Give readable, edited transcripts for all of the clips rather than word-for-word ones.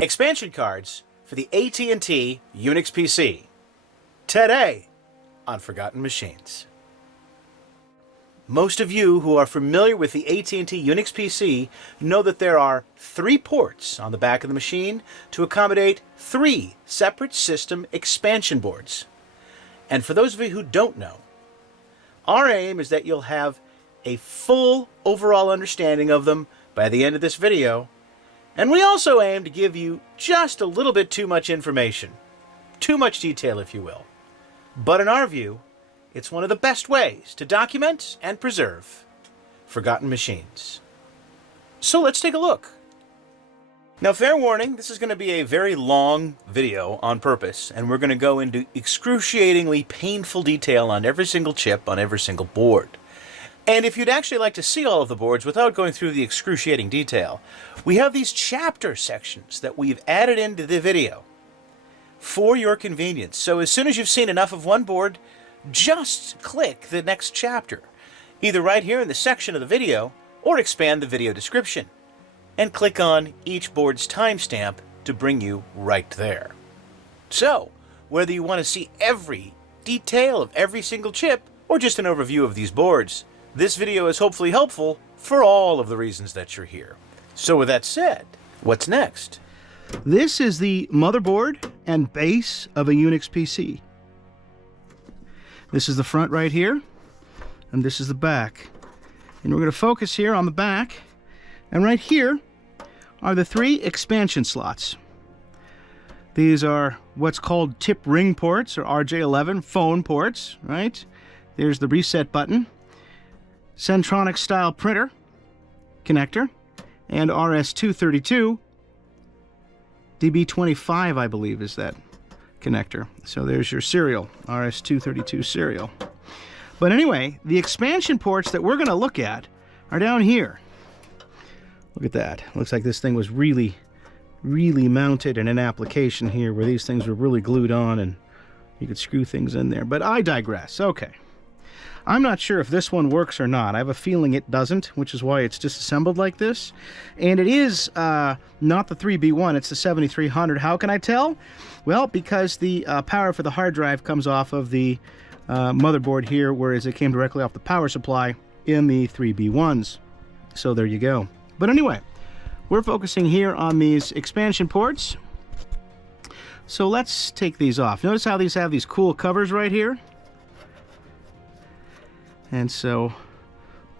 Expansion cards for the AT&T UNIX PC. Today on Forgotten Machines. Most of you who are familiar with the AT&T UNIX PC know that there are 3 ports on the back of the machine to accommodate 3 separate system expansion boards. And for those of you who don't know, our aim is that you'll have a full overall understanding of them by the end of this video. And we also aim to give you just a little bit too much information. Too much detail, if you will. But in our view, it's one of the best ways to document and preserve forgotten machines. So let's take a look. Now, fair warning, this is going to be a very long video on purpose, and we're going to go into excruciatingly painful detail on every single chip on every single board. And if you'd actually like to see all of the boards without going through the excruciating detail, we have these chapter sections that we've added into the video for your convenience. So as soon as you've seen enough of one board, just click the next chapter, either right here in the section of the video, or expand the video description, and click on each board's timestamp to bring you right there. So, whether you want to see every detail of every single chip, or just an overview of these boards, this video is hopefully helpful for all of the reasons that you're here. So with that said, what's next? This is the motherboard and base of a UNIX PC. This is the front right here, and this is the back. And we're going to focus here on the back, and right here are the 3 expansion slots. These are what's called tip ring ports, or RJ11 phone ports, right? There's the reset button, Centronic style printer connector, and RS-232 DB25, I believe, is that connector. So there's your serial, RS-232 serial. But anyway, the expansion ports that we're going to look at are down here. Look at that. Looks like this thing was really mounted in an application here where these things were really glued on and you could screw things in there. But I digress. Okay. I'm not sure if this one works or not. I have a feeling it doesn't, which is why it's disassembled like this. And it is not the 3B1, it's the 7300. How can I tell? Well, because the power for the hard drive comes off of the motherboard here, whereas it came directly off the power supply in the 3B1s. So there you go. But anyway, we're focusing here on these expansion ports. So let's take these off. Notice how these have these cool covers right here? And so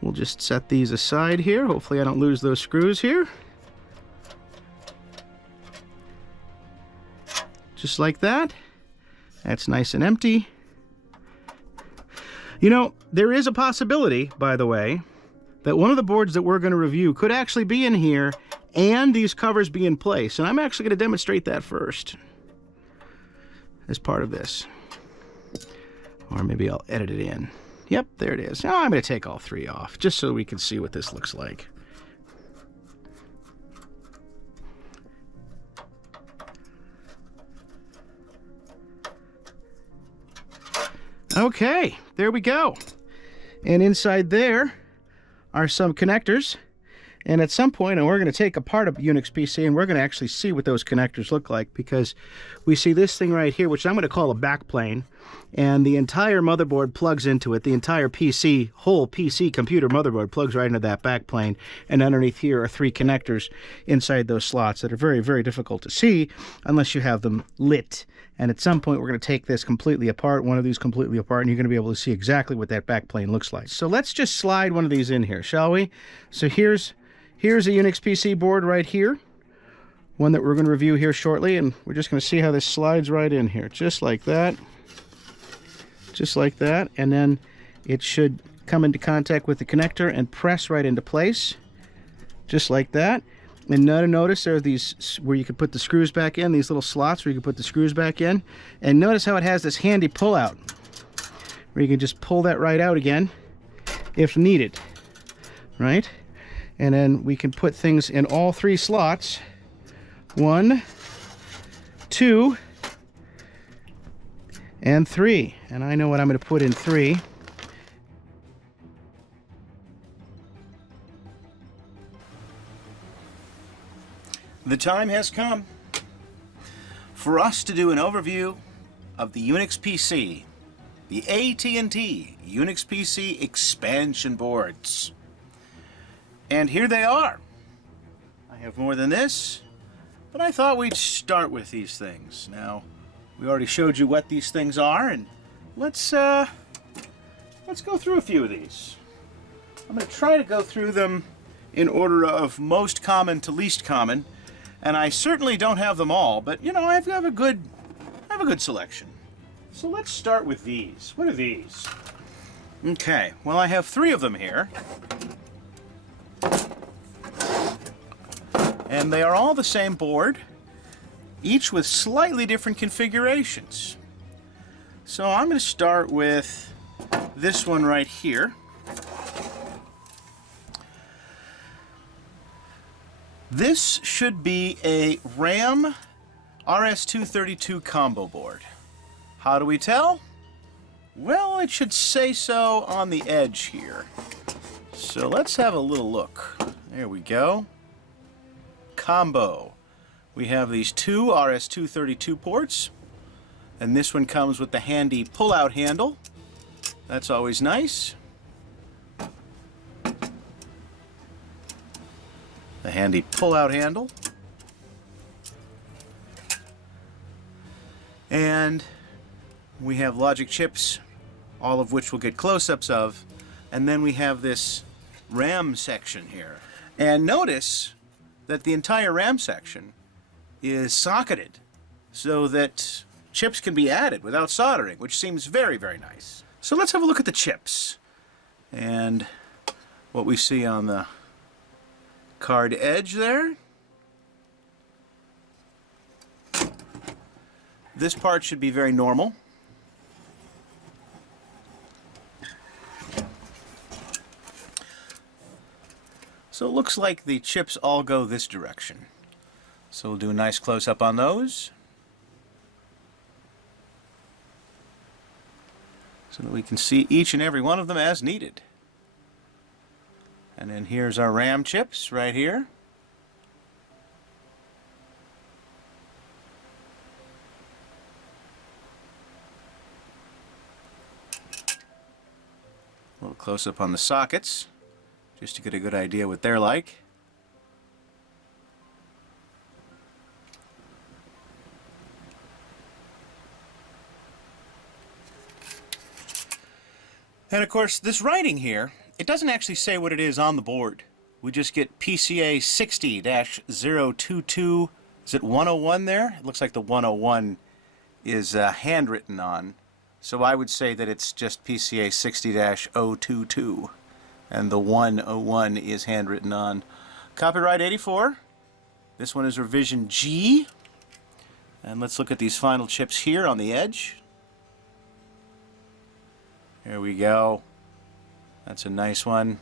we'll just set these aside here. Hopefully I don't lose those screws here. Just like that. That's nice and empty. You know, there is a possibility, by the way, that one of the boards that we're going to review could actually be in here and these covers be in place. And I'm actually going to demonstrate that first as part of this. Or maybe I'll edit it in. Yep, there it is. Now I'm going to take all 3 off, just so we can see what this looks like. Okay, there we go. And inside there are some connectors. And at some point, and we're going to take apart a UNIX PC, and we're going to actually see what those connectors look like, because we see this thing right here, which I'm going to call a backplane, and the entire motherboard plugs into it. The entire PC, whole PC computer motherboard plugs right into that backplane, and underneath here are 3 connectors inside those slots that are very, very difficult to see unless you have them lit. And at some point, we're going to take this completely apart, one of these completely apart, and you're going to be able to see exactly what that backplane looks like. So let's just slide one of these in here, shall we? So here's a UNIX PC board right here, one that we're going to review here shortly, and we're just going to see how this slides right in here, just like that, and then it should come into contact with the connector and press right into place, just like that. And notice there are these where you can put the screws back in, these little slots where you can put the screws back in, and notice how it has this handy pull out, where you can just pull that right out again if needed, right? And then we can put things in all 3 slots. 1, 2, and 3. And I know what I'm going to put in 3. The time has come. for us to do an overview of the Unix PC, the AT&T UNIX PC expansion boards. And here they are. I have more than this, but I thought we'd start with these things. Now, we already showed you what these things are, and let's go through a few of these. I'm going to try to go through them in order of most common to least common, and I certainly don't have them all, but you know, I have a good selection. So let's start with these. What are these? Okay, well, I have 3 of them here. And they are all the same board, each with slightly different configurations. So I'm going to start with this one right here. This should be a RAM RS-232 combo board. How do we tell? Well, it should say so on the edge here. So let's have a little look. There we go. Combo. We have these 2 RS-232 ports, and this one comes with the handy pull-out handle. That's always nice. The handy pull-out handle. And we have logic chips, all of which we'll get close-ups of. And then we have this RAM section here. And notice that the entire RAM section is socketed so that chips can be added without soldering, which seems very, very nice. So let's have a look at the chips and what we see on the card edge there. This part should be very normal. So it looks like the chips all go this direction. So we'll do a nice close-up on those, so that we can see each and every one of them as needed. And then here's our RAM chips right here. A little close-up on the sockets, just to get a good idea what they're like. And of course, this writing here, it doesn't actually say what it is on the board. We just get PCA 60-022, is it 101 there? It looks like the 101 is handwritten on. So I would say that it's just PCA 60-022. And the 101 is handwritten on. Copyright 84. This one is revision G. And let's look at these final chips here on the edge. Here we go. That's a nice one.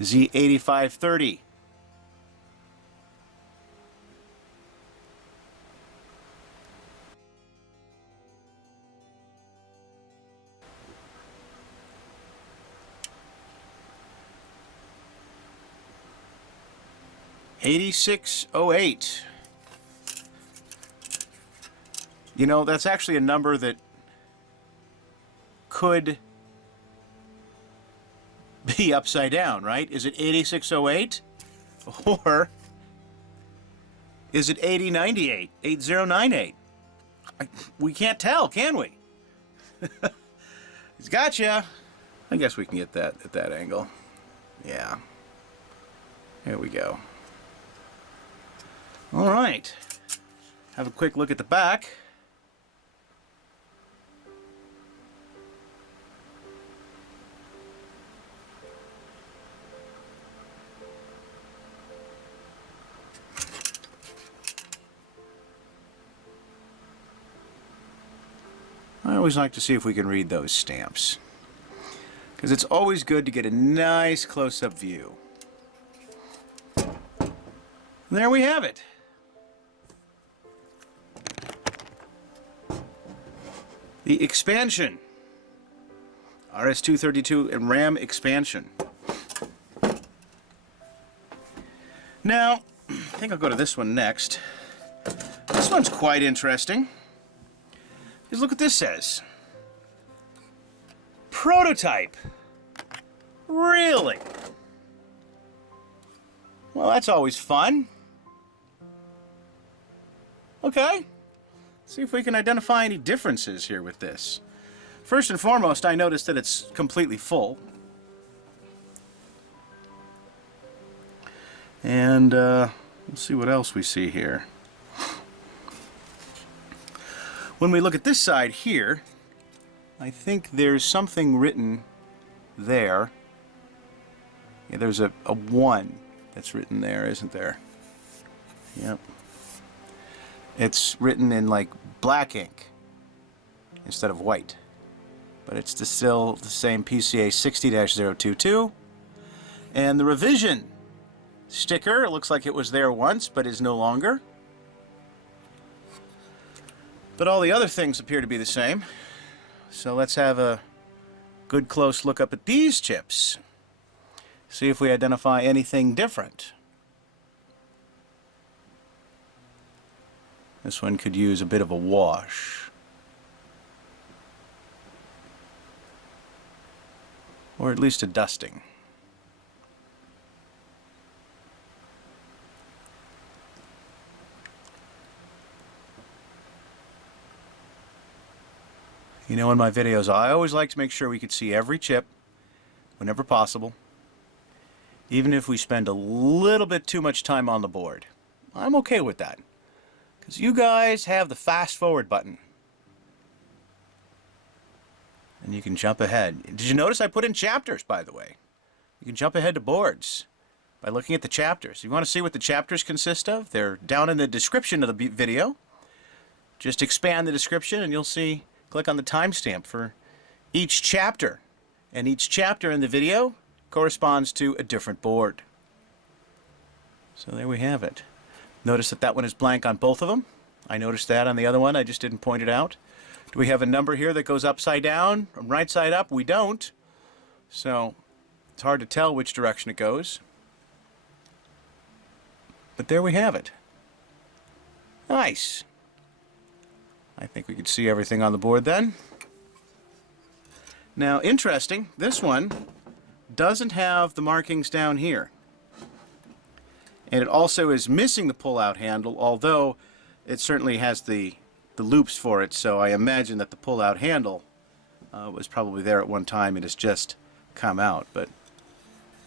Z8530. $86.08. You know, that's actually a number that could be upside down, right? Is it 8608? Or is it 8098? 8098? We can't tell, can we? He's got you. I guess we can get that at that angle. Yeah. Here we go. All right. Have a quick look at the back. I always like to see if we can read those stamps, because it's always good to get a nice close-up view. There we have it. The expansion. RS-232 and RAM expansion. Now, I think I'll go to this one next. This one's quite interesting. Because look what this says. Prototype. Really? Well, that's always fun. Okay. See if we can identify any differences here with this. First and foremost, I noticed that it's completely full. And let's see what else we see here. When we look at this side here, I think there's something written there. Yeah, there's a 1 that's written there, isn't there? Yep. It's written in like black ink instead of white. But it's still the same PCA D-60-002. And the revision sticker, it looks like it was there once, but is no longer. But all the other things appear to be the same. So let's have a good close look up at these chips. See if we identify anything different. This one could use a bit of a wash. Or at least a dusting. You know, in my videos, I always like to make sure we could see every chip whenever possible, even if we spend a little bit too much time on the board. I'm okay with that, because you guys have the fast forward button. And you can jump ahead. Did you notice I put in chapters, by the way? You can jump ahead to boards by looking at the chapters. If you want to see what the chapters consist of, they're down in the description of the video. Just expand the description and you'll see. Click on the timestamp for each chapter, and each chapter in the video corresponds to a different board. So there we have it. Notice that that one is blank on both of them. I noticed that on the other one, I just didn't point it out. Do we have a number here that goes upside down, from right side up? We don't. So it's hard to tell which direction it goes. But there we have it. Nice. I think we could see everything on the board then. Now, interesting, this one doesn't have the markings down here. And it also is missing the pull-out handle, although it certainly has the loops for it, so I imagine that the pull-out handle was probably there at one time. It has just come out, but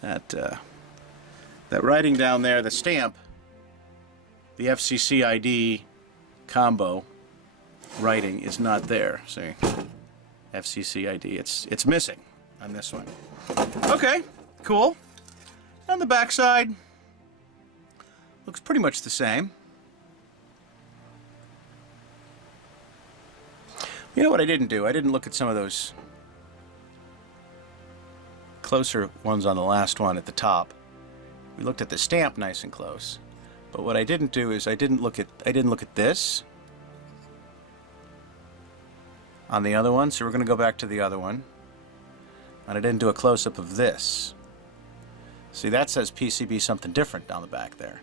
that writing down there, the stamp, the FCC ID combo writing is not there. See, FCC ID, it's missing on this one. Okay, cool. And the back side looks pretty much the same. You know what I didn't do? I didn't look at some of those closer ones on the last one at the top. We looked at the stamp nice and close. But what I didn't do is I didn't look at this on the other one, so we're going to go back to the other one. And I didn't do a close-up of this. See, that says PCB something different down the back there.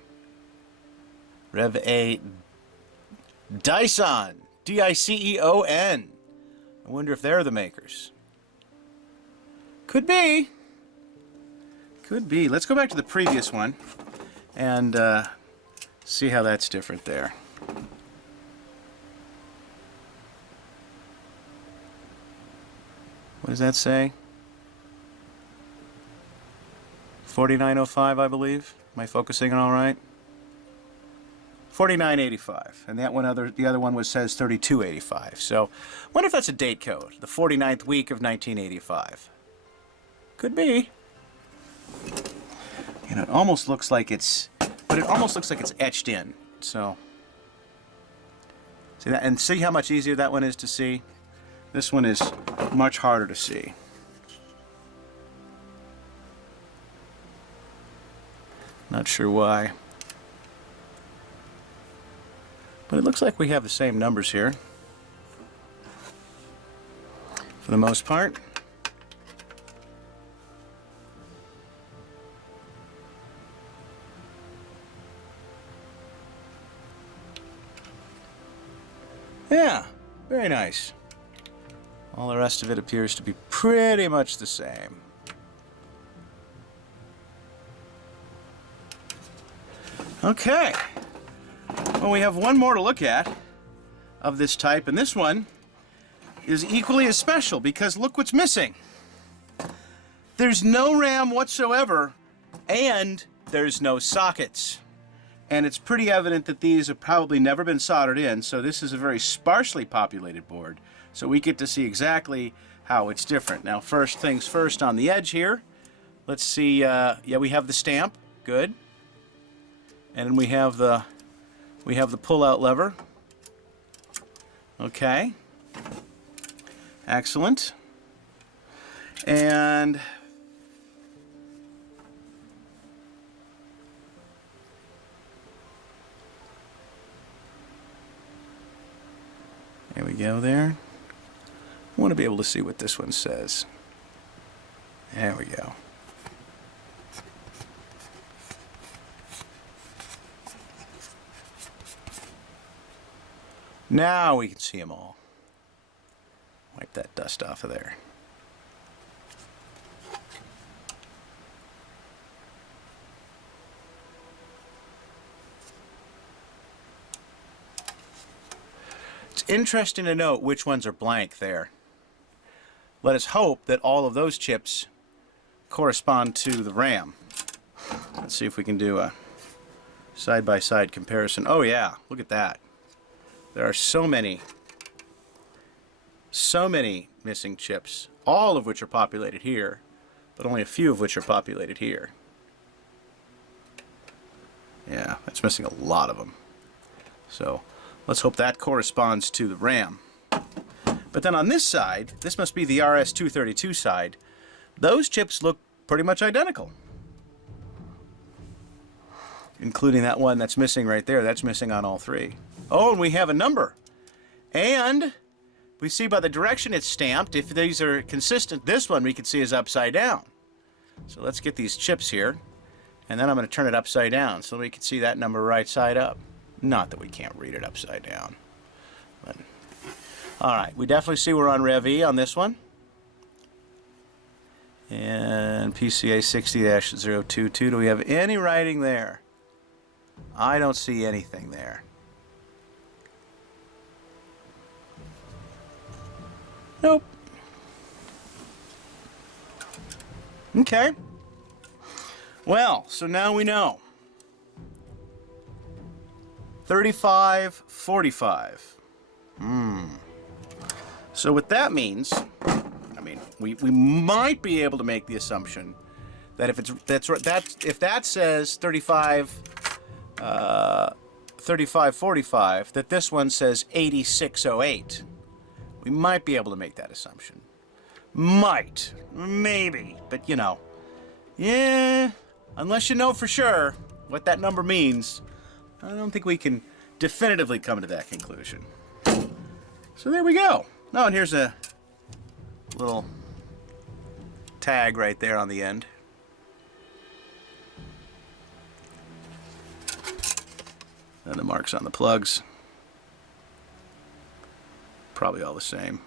Rev A Dyson. D-I-C-E-O-N. I wonder if they're the makers. Could be. Could be. Let's go back to the previous one and see how that's different there. What does that say? 4905, I believe. Am I focusing all right? 4985, and that one the other one says 3285. So, wonder if that's a date code. The 49th week of 1985. Could be. You know, it almost looks like it's, but it almost looks like it's etched in. So, see that, and see how much easier that one is to see. This one is much harder to see. Not sure why. But it looks like we have the same numbers here, for the most part. Yeah, very nice. All the rest of it appears to be pretty much the same. Okay. Well, we have one more to look at of this type, and this one is equally as special because look what's missing. There's no RAM whatsoever, and there's no sockets. And it's pretty evident that these have probably never been soldered in, so this is a very sparsely populated board. So we get to see exactly how it's different. Now, first things first on the edge here. Let's see, yeah, we have the stamp, good. And then we have the pull-out lever. Okay. Excellent. And there we go there. I want to be able to see what this one says. There we go. Now we can see them all. Wipe that dust off of there. It's interesting to note which ones are blank there. Let us hope that all of those chips correspond to the RAM. Let's see if we can do a side-by-side comparison. Oh yeah, look at that. There are so many missing chips, all of which are populated here, but only a few of which are populated here. Yeah, that's missing a lot of them. So let's hope that corresponds to the RAM. But then on this side, this must be the RS-232 side, those chips look pretty much identical. Including that one that's missing right there, that's missing on all three. Oh, and we have a number. And we see by the direction it's stamped, if these are consistent, this one we can see is upside down. So let's get these chips here, and then I'm going to turn it upside down so we can see that number right side up. Not that we can't read it upside down. But, all right, we definitely see we're on Rev E on this one. And PCA D-60-00226-00. Do we have any writing there? I don't see anything there. Nope. Okay. Well, so now we know. 3545. So what that means, I mean, we might be able to make the assumption that if that says 3545, that this one says 8608. We might be able to make that assumption. Might. Maybe. But, you know. Yeah. Unless you know for sure what that number means, I don't think we can definitively come to that conclusion. So there we go. Oh, and here's a little tag right there on the end. And the marks on the plugs. Probably all the same.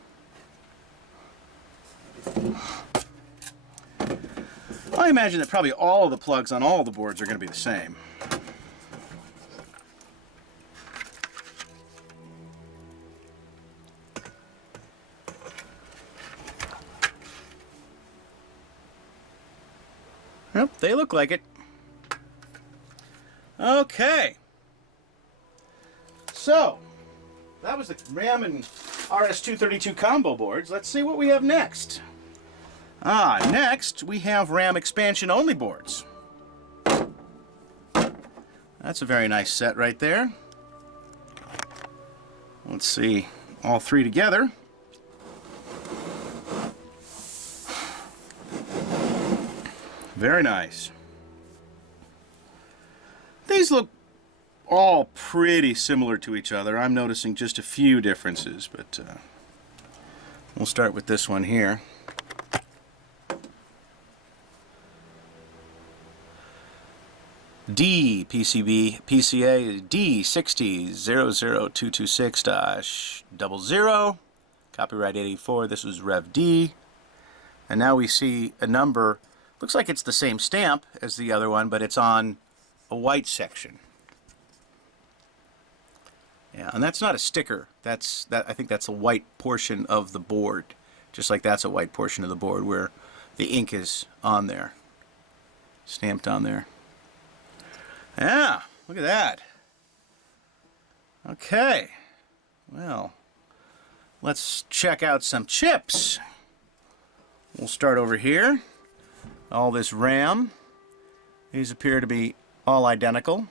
I imagine that probably all of the plugs on all the boards are going to be the same. Yep, they look like it. Okay. So, that was the RAM and RS-232 combo boards. Let's see what we have next. Next we have RAM expansion only boards. That's a very nice set right there. Let's see all three together. Very nice. These look all pretty similar to each other. I'm noticing just a few differences, but we'll start with this one here. PCA D-60-00226-00. Copyright 84. This was Rev D. And now we see a number. Looks like it's the same stamp as the other one, but it's on a white section. Yeah, and that's not a sticker. I think that's a white portion of the board. Just like that's a white portion of the board where the ink is on there. Stamped on there. Yeah, look at that. Okay. Well, let's check out some chips. We'll start over here. All this RAM. These appear to be all identical.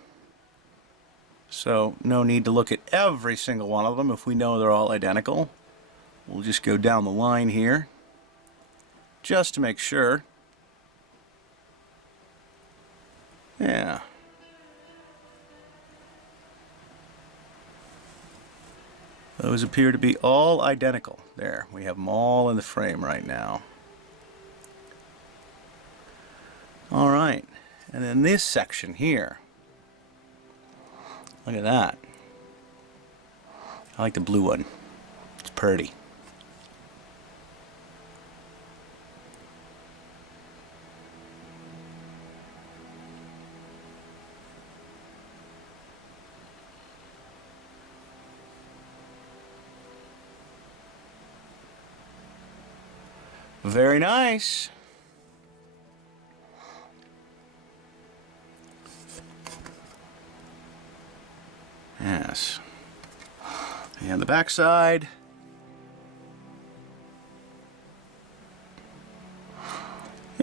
So no need to look at every single one of them if we know they're all identical. We'll just go down the line here just to make sure. Yeah. Those appear to be all identical. There, we have them all in the frame right now. All right, and then this section here. Look at that. I like the blue one. It's pretty. Very nice. Yes. And the back side.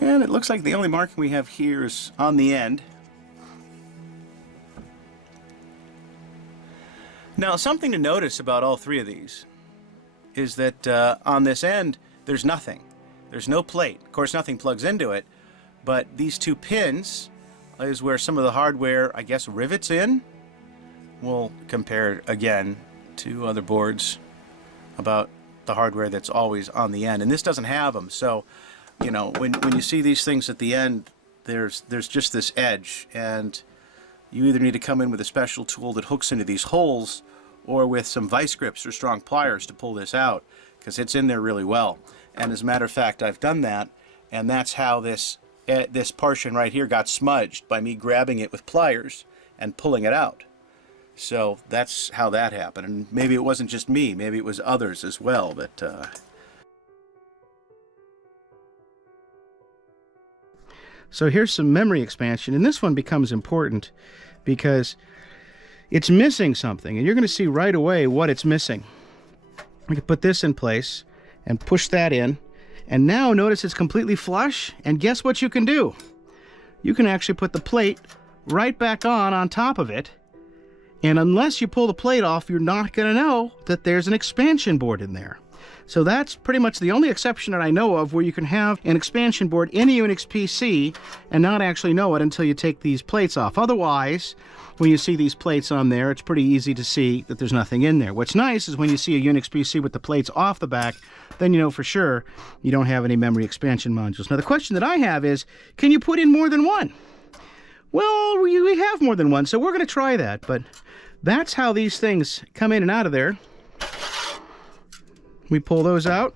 And it looks like the only marking we have here is on the end. Now, something to notice about all three of these is that on this end, there's nothing. There's no plate. Of course, nothing plugs into it, but these two pins is where some of the hardware, I guess, rivets in. We'll compare again to other boards about the hardware that's always on the end, and this doesn't have them. So, you know, when you see these things at the end, there's just this edge, and you either need to come in with a special tool that hooks into these holes, or with some vice grips or strong pliers to pull this out, because it's in there really well. And as a matter of fact, I've done that, and that's how this portion right here got smudged, by me grabbing it with pliers and pulling it out. So that's how that happened. And maybe it wasn't just me, maybe it was others as well. But So here's some memory expansion, and this one becomes important because it's missing something, and you're going to see right away what it's missing. We can put this in place and push that in, and now notice it's completely flush, and guess what you can do? You can actually put the plate right back on top of it, and unless you pull the plate off, you're not going to know that there's an expansion board in there. So that's pretty much the only exception that I know of where you can have an expansion board in a Unix PC and not actually know it until you take these plates off. Otherwise, when you see these plates on there, it's pretty easy to see that there's nothing in there. What's nice is when you see a Unix PC with the plates off the back, then you know for sure you don't have any memory expansion modules. Now the question that I have is, can you put in more than one? Well, we have more than one, so we're going to try that, but that's how these things come in and out of there. We pull those out,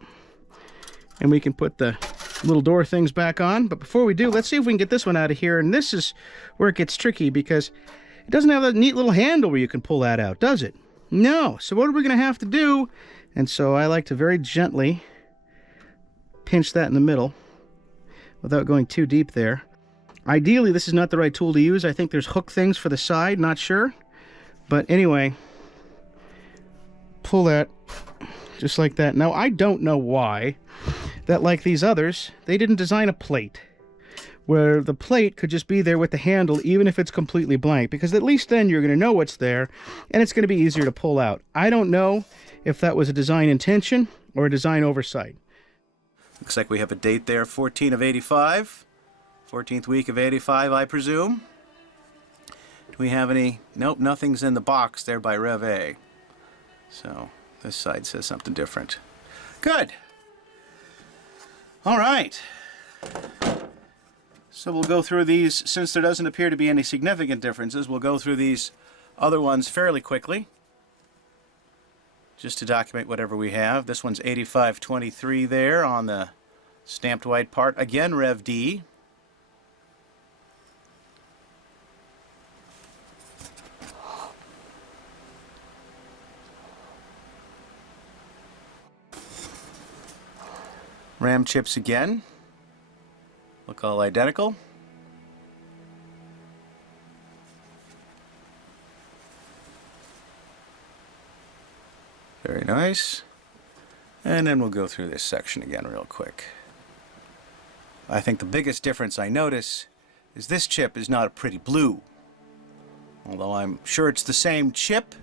and we can put the little door things back on. But before we do, let's see if we can get this one out of here. And this is where it gets tricky, because it doesn't have that neat little handle where you can pull that out, does it? No. So what are we going to have to do? And so I like to very gently pinch that in the middle without going too deep there. Ideally, this is not the right tool to use. I think there's hook things for the side, not sure. But anyway, pull that just like that. Now, I don't know why that, like these others, they didn't design a plate where the plate could just be there with the handle even if it's completely blank, because at least then you're going to know what's there and it's going to be easier to pull out. I don't know if that was a design intention or a design oversight. looks like we have a date there, 14 of 85. 14th week of 85, I presume. Do we have any? Nope, nothing's in the box there by Rev A. So this side says something different. Good. All right. So we'll go through these, since there doesn't appear to be any significant differences, we'll go through these other ones fairly quickly, just to document whatever we have. This one's 8523 there on the stamped white part. Again, Rev D. RAM chips again. Look all identical. Very nice. And then we'll go through this section again real quick. I think the biggest difference I notice is this chip is not a pretty blue. Although I'm sure it's the same chip,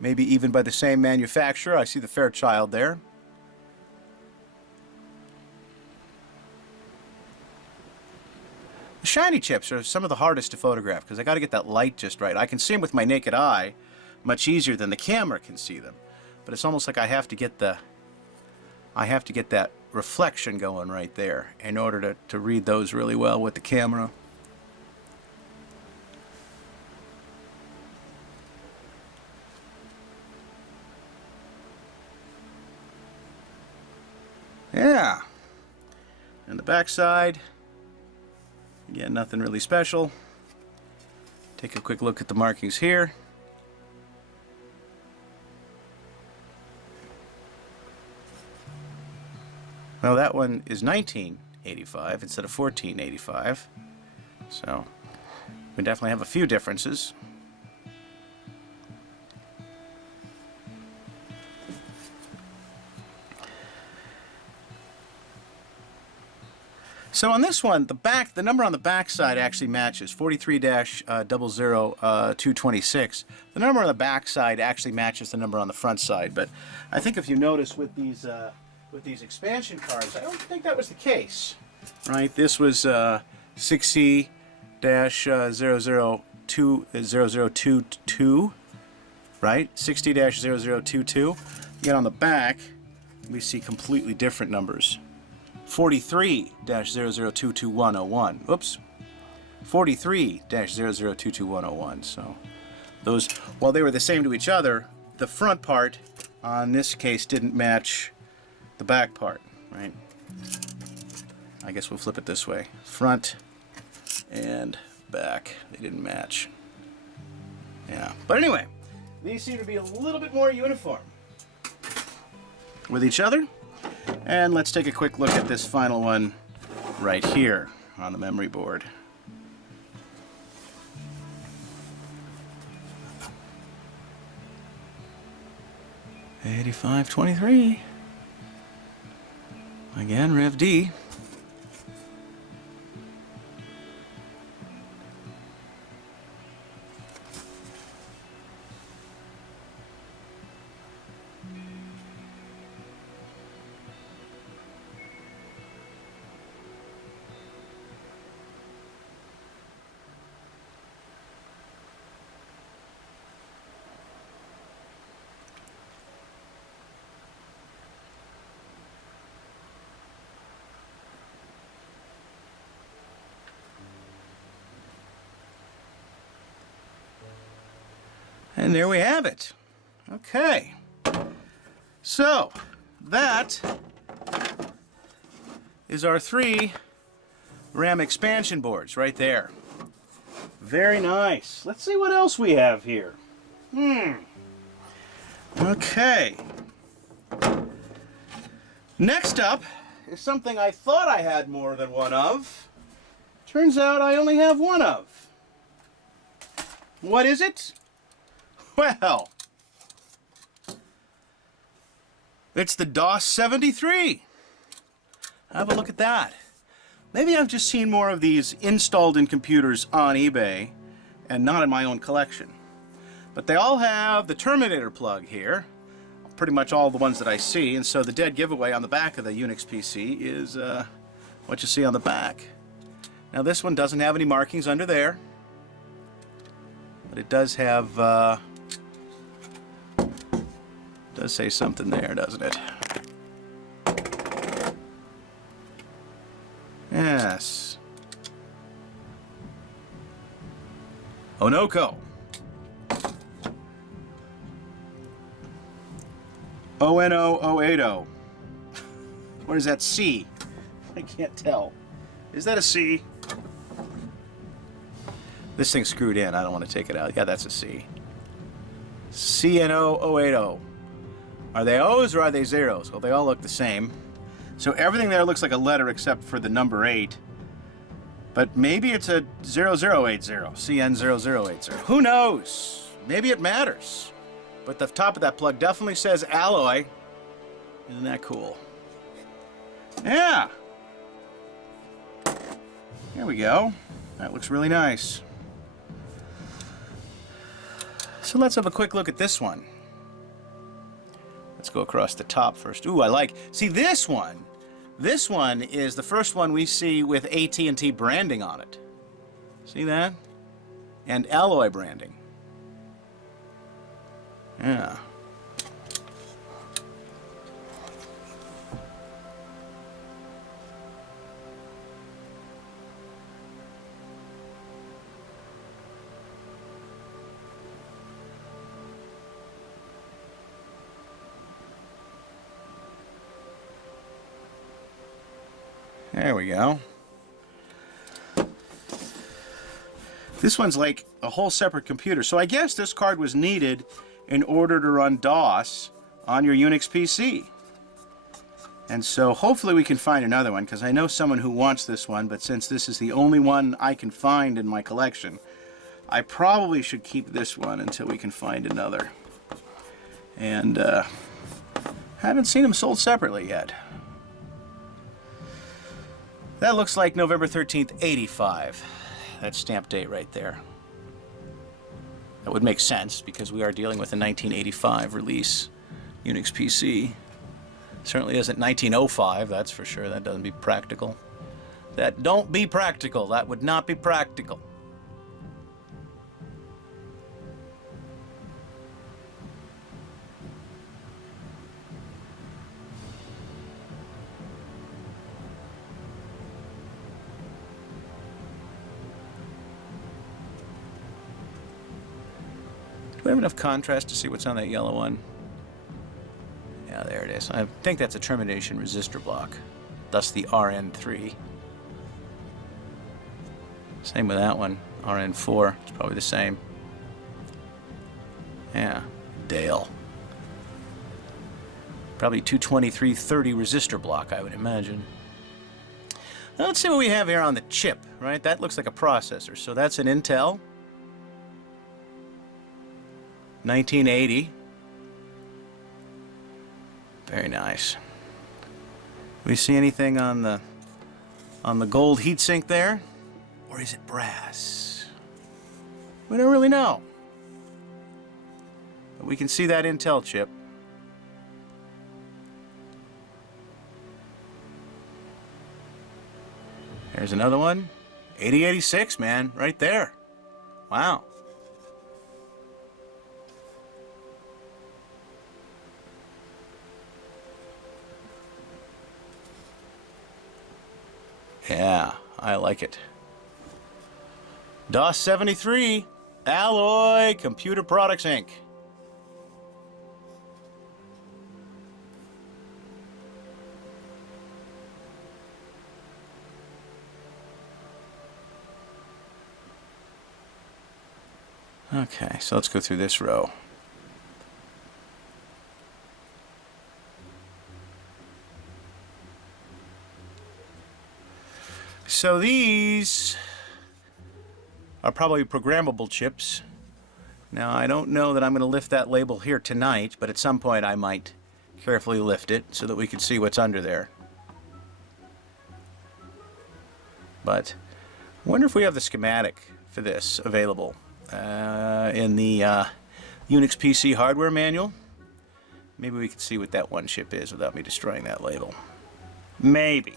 maybe even by the same manufacturer. I see the Fairchild there. The shiny chips are some of the hardest to photograph because I got to get that light just right. I can see them with my naked eye much easier than the camera can see them, but it's almost like I have to get that reflection going right there in order to read those really well with the camera. Yeah. And the back side, again, nothing really special. Take a quick look at the markings here. Well, that one is 1985 instead of 1485, so we definitely have a few differences. So on this one, the number on the back side actually matches 43-00226. The number on the back side actually matches the number on the front side, but I think if you notice with these expansion cards, I don't think that was the case, right? This was 60-0022, right? 60-0022. Yet on the back, we see completely different numbers. 43-0022-101. Oops. 43-0022-101. So those, while they were the same to each other, the front part on this case didn't match the back part, right? I guess we'll flip it this way. Front and back, they didn't match. Yeah, but anyway, these seem to be a little bit more uniform with each other. And let's take a quick look at this final one right here on the memory board. $85.23. Again, Rev D. And there we have it. Okay. So, that is our 3 RAM expansion boards right there. Very nice. Let's see what else we have here. Okay. Next up is something I thought I had more than one of. Turns out I only have one of. What is it? Well, it's the DOS-73. Have a look at that. Maybe I've just seen more of these installed in computers on eBay and not in my own collection. But they all have the Terminator plug here, pretty much all the ones that I see, and so the dead giveaway on the back of the Unix PC is what you see on the back. Now this one doesn't have any markings under there, but it does have does say something there, doesn't it? Yes. Onoko. ONO080. What is that C? I can't tell. Is that a C? This thing's screwed in. I don't want to take it out. Yeah, that's a C. CNO080. Are they O's or are they zeros? Well, they all look the same. So everything there looks like a letter except for the number 8. But maybe it's a 0080. CN0080. Who knows? Maybe it matters. But the top of that plug definitely says alloy. Isn't that cool? Yeah. There we go. That looks really nice. So let's have a quick look at this one. Let's go across the top first. Ooh, I like. See this one. This one is the first one we see with AT&T branding on it. See that? And alloy branding. Yeah. There we go. This one's like a whole separate computer. So I guess this card was needed in order to run DOS on your Unix PC. And so hopefully we can find another one, because I know someone who wants this one, but since this is the only one I can find in my collection, I probably should keep this one until we can find another. And haven't seen them sold separately yet. That looks like November 13th, 85. That stamp date right there. That would make sense because we are dealing with a 1985 release Unix PC. Certainly isn't 1905, that's for sure. That doesn't be practical. That don't be practical. That would not be practical. Do we have enough contrast to see what's on that yellow one? Yeah, there it is. I think that's a termination resistor block, thus the RN3. Same with that one, RN4. It's probably the same. Yeah, Dale. Probably 22330 resistor block, I would imagine. Now, let's see what we have here on the chip, right? That looks like a processor. So that's an Intel 1980. Very nice. Do we see anything on the gold heatsink there? Or is it brass? We don't really know. But we can see that Intel chip. There's another one. 8086, man, right there. Wow. Yeah, I like it. DOS 73, Alloy Computer Products, Inc. Okay, so let's go through this row. So these are probably programmable chips. Now I don't know that I'm going to lift that label here tonight, but at some point I might carefully lift it so that we can see what's under there. But I wonder if we have the schematic for this available in the Unix PC hardware manual. Maybe we can see what that one chip is without me destroying that label. Maybe.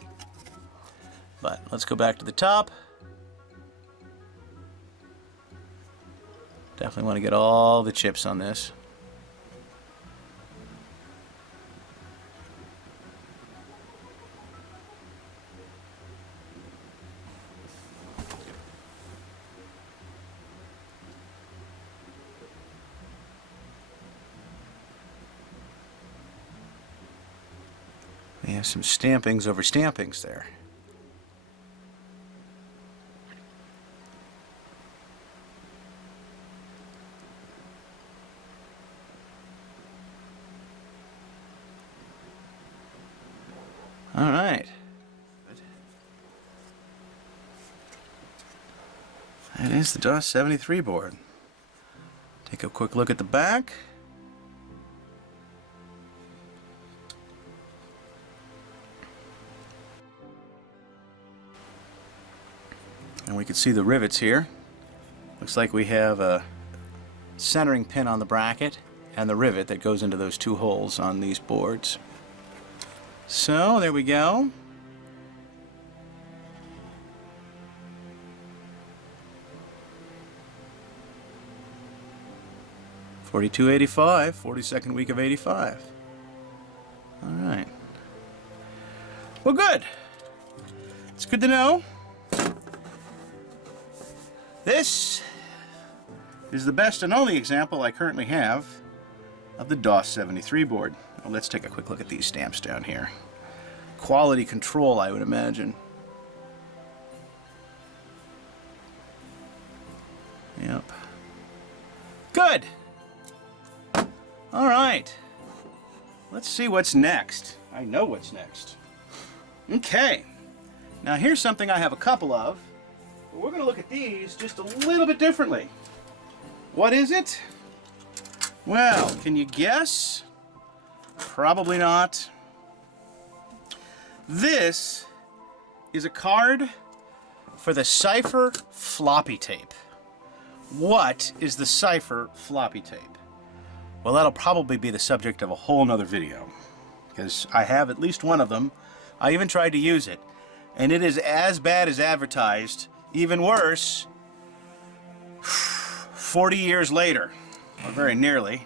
But let's go back to the top. Definitely want to get all the chips on this. We have some stampings over stampings there. All right. That is the DOS 73 board. Take a quick look at the back. And we can see the rivets here. Looks like we have a centering pin on the bracket and the rivet that goes into those two holes on these boards. So there we go. $42.85, 42nd week of 85. All right. Well, good. It's good to know. This is the best and only example I currently have of the DOS 73 board. Well, let's take a quick look at these stamps down here. Quality control, I would imagine. Yep. Good. All right. Let's see what's next. I know what's next. Okay. Now here's something I have a couple of. But we're going to look at these just a little bit differently. What is it? Well, can you guess? Probably not. This is a card for the Cipher floppy tape. What is the Cipher floppy tape? Well, that'll probably be the subject of a whole nother video, because I have at least one of them. I even tried to use it, and it is as bad as advertised, even worse, 40 years later, or very nearly.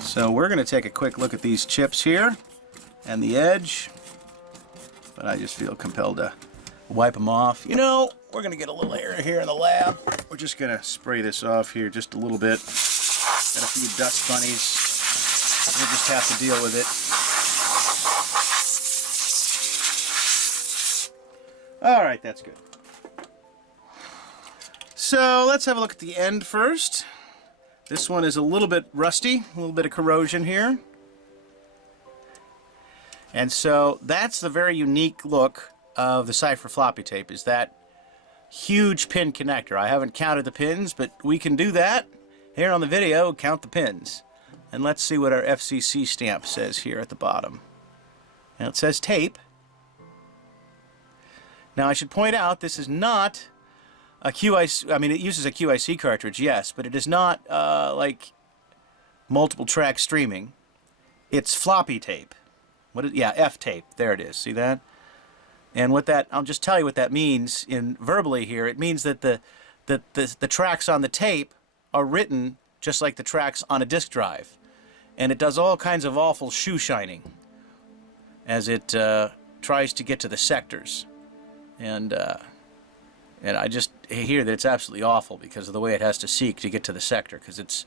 So we're going to take a quick look at these chips here and the edge, but I just feel compelled to wipe them off. You know, we're going to get a little air here in the lab. We're just going to spray this off here just a little bit. Got a few dust bunnies. We'll just have to deal with it. All right, that's good. So let's have a look at the end first. This one is a little bit rusty, a little bit of corrosion here. And so that's the very unique look of the Cipher floppy tape, is that huge pin connector. I haven't counted the pins, but we can do that here on the video, count the pins. And let's see what our FCC stamp says here at the bottom. Now it says tape. Now I should point out this is not a QIC, I mean it uses a QIC cartridge, yes, but it is not like multiple track streaming. It's floppy tape. Yeah, F tape, there it is, see that? And what that, I'll just tell you what that means in verbally here. It means that the tracks on the tape are written just like the tracks on a disk drive. And it does all kinds of awful shoe shining as it tries to get to the sectors. And I just hear that it's absolutely awful because of the way it has to seek to get to the sector, because it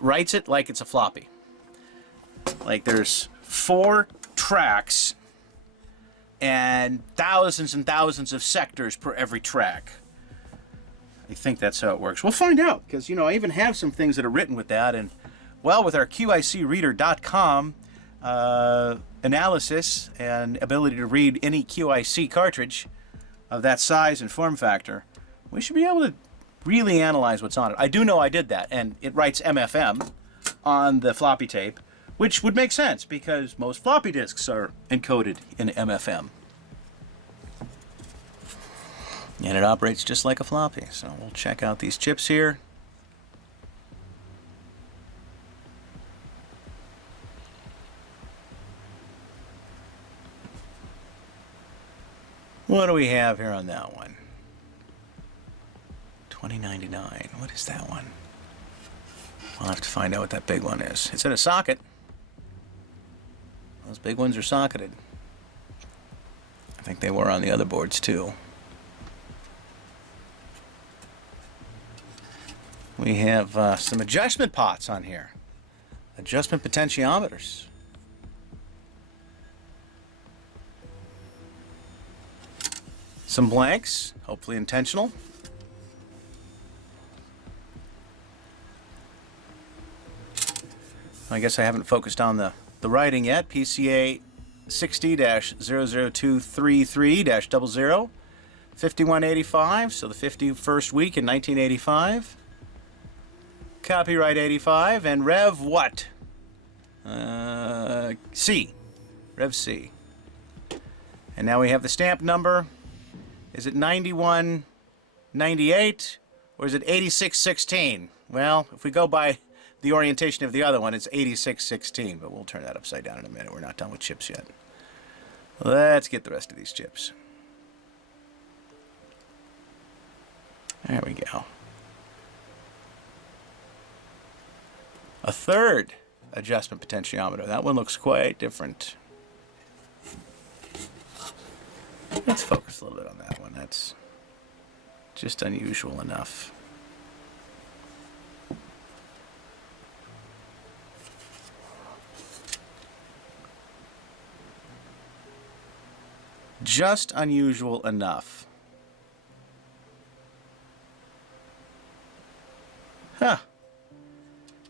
writes it like it's a floppy. Like there's 4 tracks and thousands of sectors per every track. I think that's how it works. We'll find out, because, you know, I even have some things that are written with that, and, well, with our QICreader.com analysis and ability to read any QIC cartridge of that size and form factor, we should be able to really analyze what's on it. I do know I did that, and it writes MFM on the floppy tape, which would make sense because most floppy disks are encoded in MFM. And it operates just like a floppy. So we'll check out these chips here. What do we have here on that one? $20.99. What is that one? I'll have to find out what that big one is. It's in a socket. Those big ones are socketed. I think they were on the other boards too. We have some adjustment pots on here. Adjustment potentiometers. Some blanks, hopefully intentional. I guess I haven't focused on the writing yet. PCA D-60-00226-00, 5185, so the 51st week in 1985. Copyright 85, and Rev what? C. Rev C. And now we have the stamp number. Is it 9198 or is it 8616? Well, if we go by the orientation of the other one, it's 8616, but we'll turn that upside down in a minute. We're not done with chips yet. Let's get the rest of these chips. There we go. A third adjustment potentiometer. That one looks quite different. Let's focus a little bit on that one. That's just unusual enough. Just unusual enough. Huh.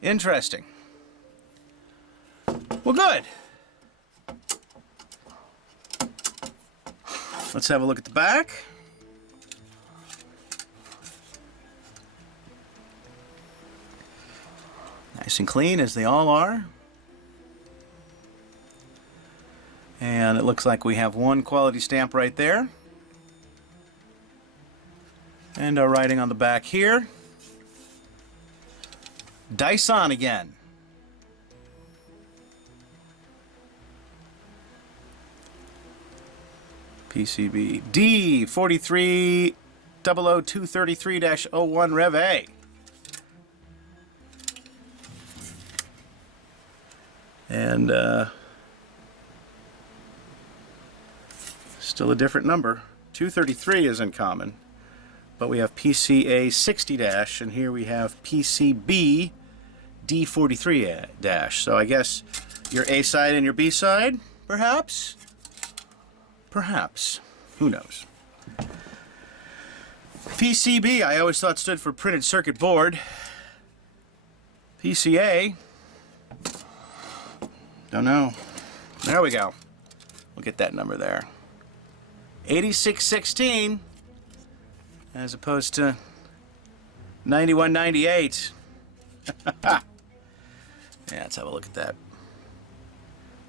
Interesting. Well, good. Let's have a look at the back. Nice and clean, as they all are. And it looks like we have one quality stamp right there. And our writing on the back here. Dice on again. PCB D-60-00226-00 Rev A. And still a different number. 233 is in common, but we have PCA 60- and here we have PCB D-43-. So I guess your A side and your B side, perhaps? Perhaps. Who knows? PCB, I always thought stood for printed circuit board. PCA, don't know. There we go. We'll get that number there. 8616 as opposed to 9198. Yeah, let's have a look at that.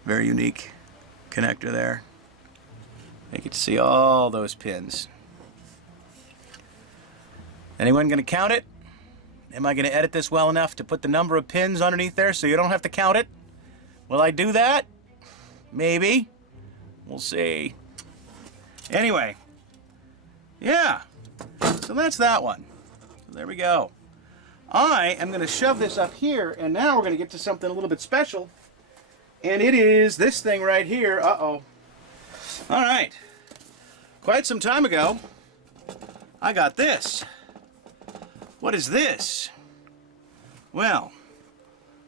Very unique connector there. You get to see all those pins. Anyone going to count it? Am I going to edit this well enough to put the number of pins underneath there so you don't have to count it? Will I do that? Maybe. We'll see. Anyway. Yeah. So that's that one. There we go. I am going to shove this up here, and now we're going to get to something a little bit special. And it is this thing right here. Uh-oh. All right. Quite some time ago, I got this. What is this? Well,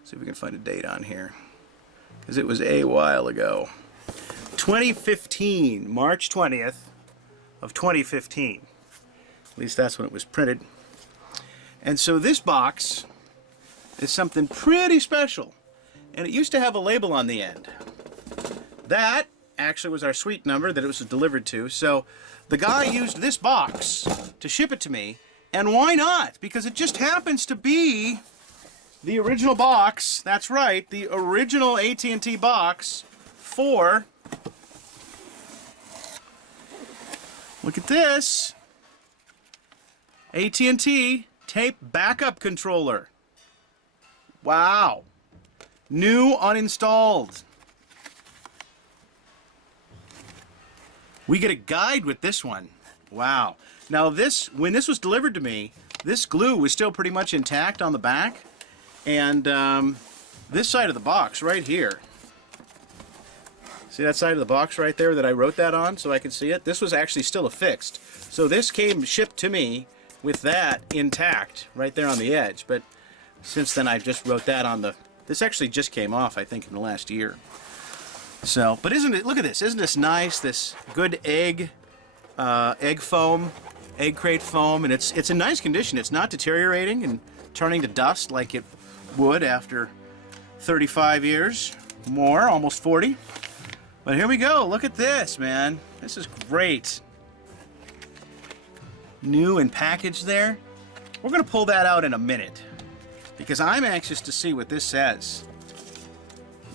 see if we can find a date on here, because it was a while ago. 2015, March 20th of 2015. At least that's when it was printed. And so this box is something pretty special. And it used to have a label on the end. That actually was our suite number that it was delivered to. So the guy used this box to ship it to me. And why not? Because it just happens to be the original box. That's right, the original AT&T box for... Look at this. AT&T Tape Backup Controller. Wow. New uninstalled. We get a guide with this one. Wow. Now this, when this was delivered to me, this glue was still pretty much intact on the back. And this side of the box right here. See that side of the box right there that I wrote that on so I could see it? This was actually still affixed. So this came shipped to me with that intact right there on the edge. But since then I just wrote that on the... This actually just came off, I think, in the last year. So, but isn't it, look at this, isn't this nice, this good egg egg foam, egg crate foam, and it's in nice condition. It's not deteriorating and turning to dust like it would after 35 years, more, almost 40. But here we go. Look at this, man. This is great. New and packaged there. We're going to pull that out in a minute because I'm anxious to see what this says.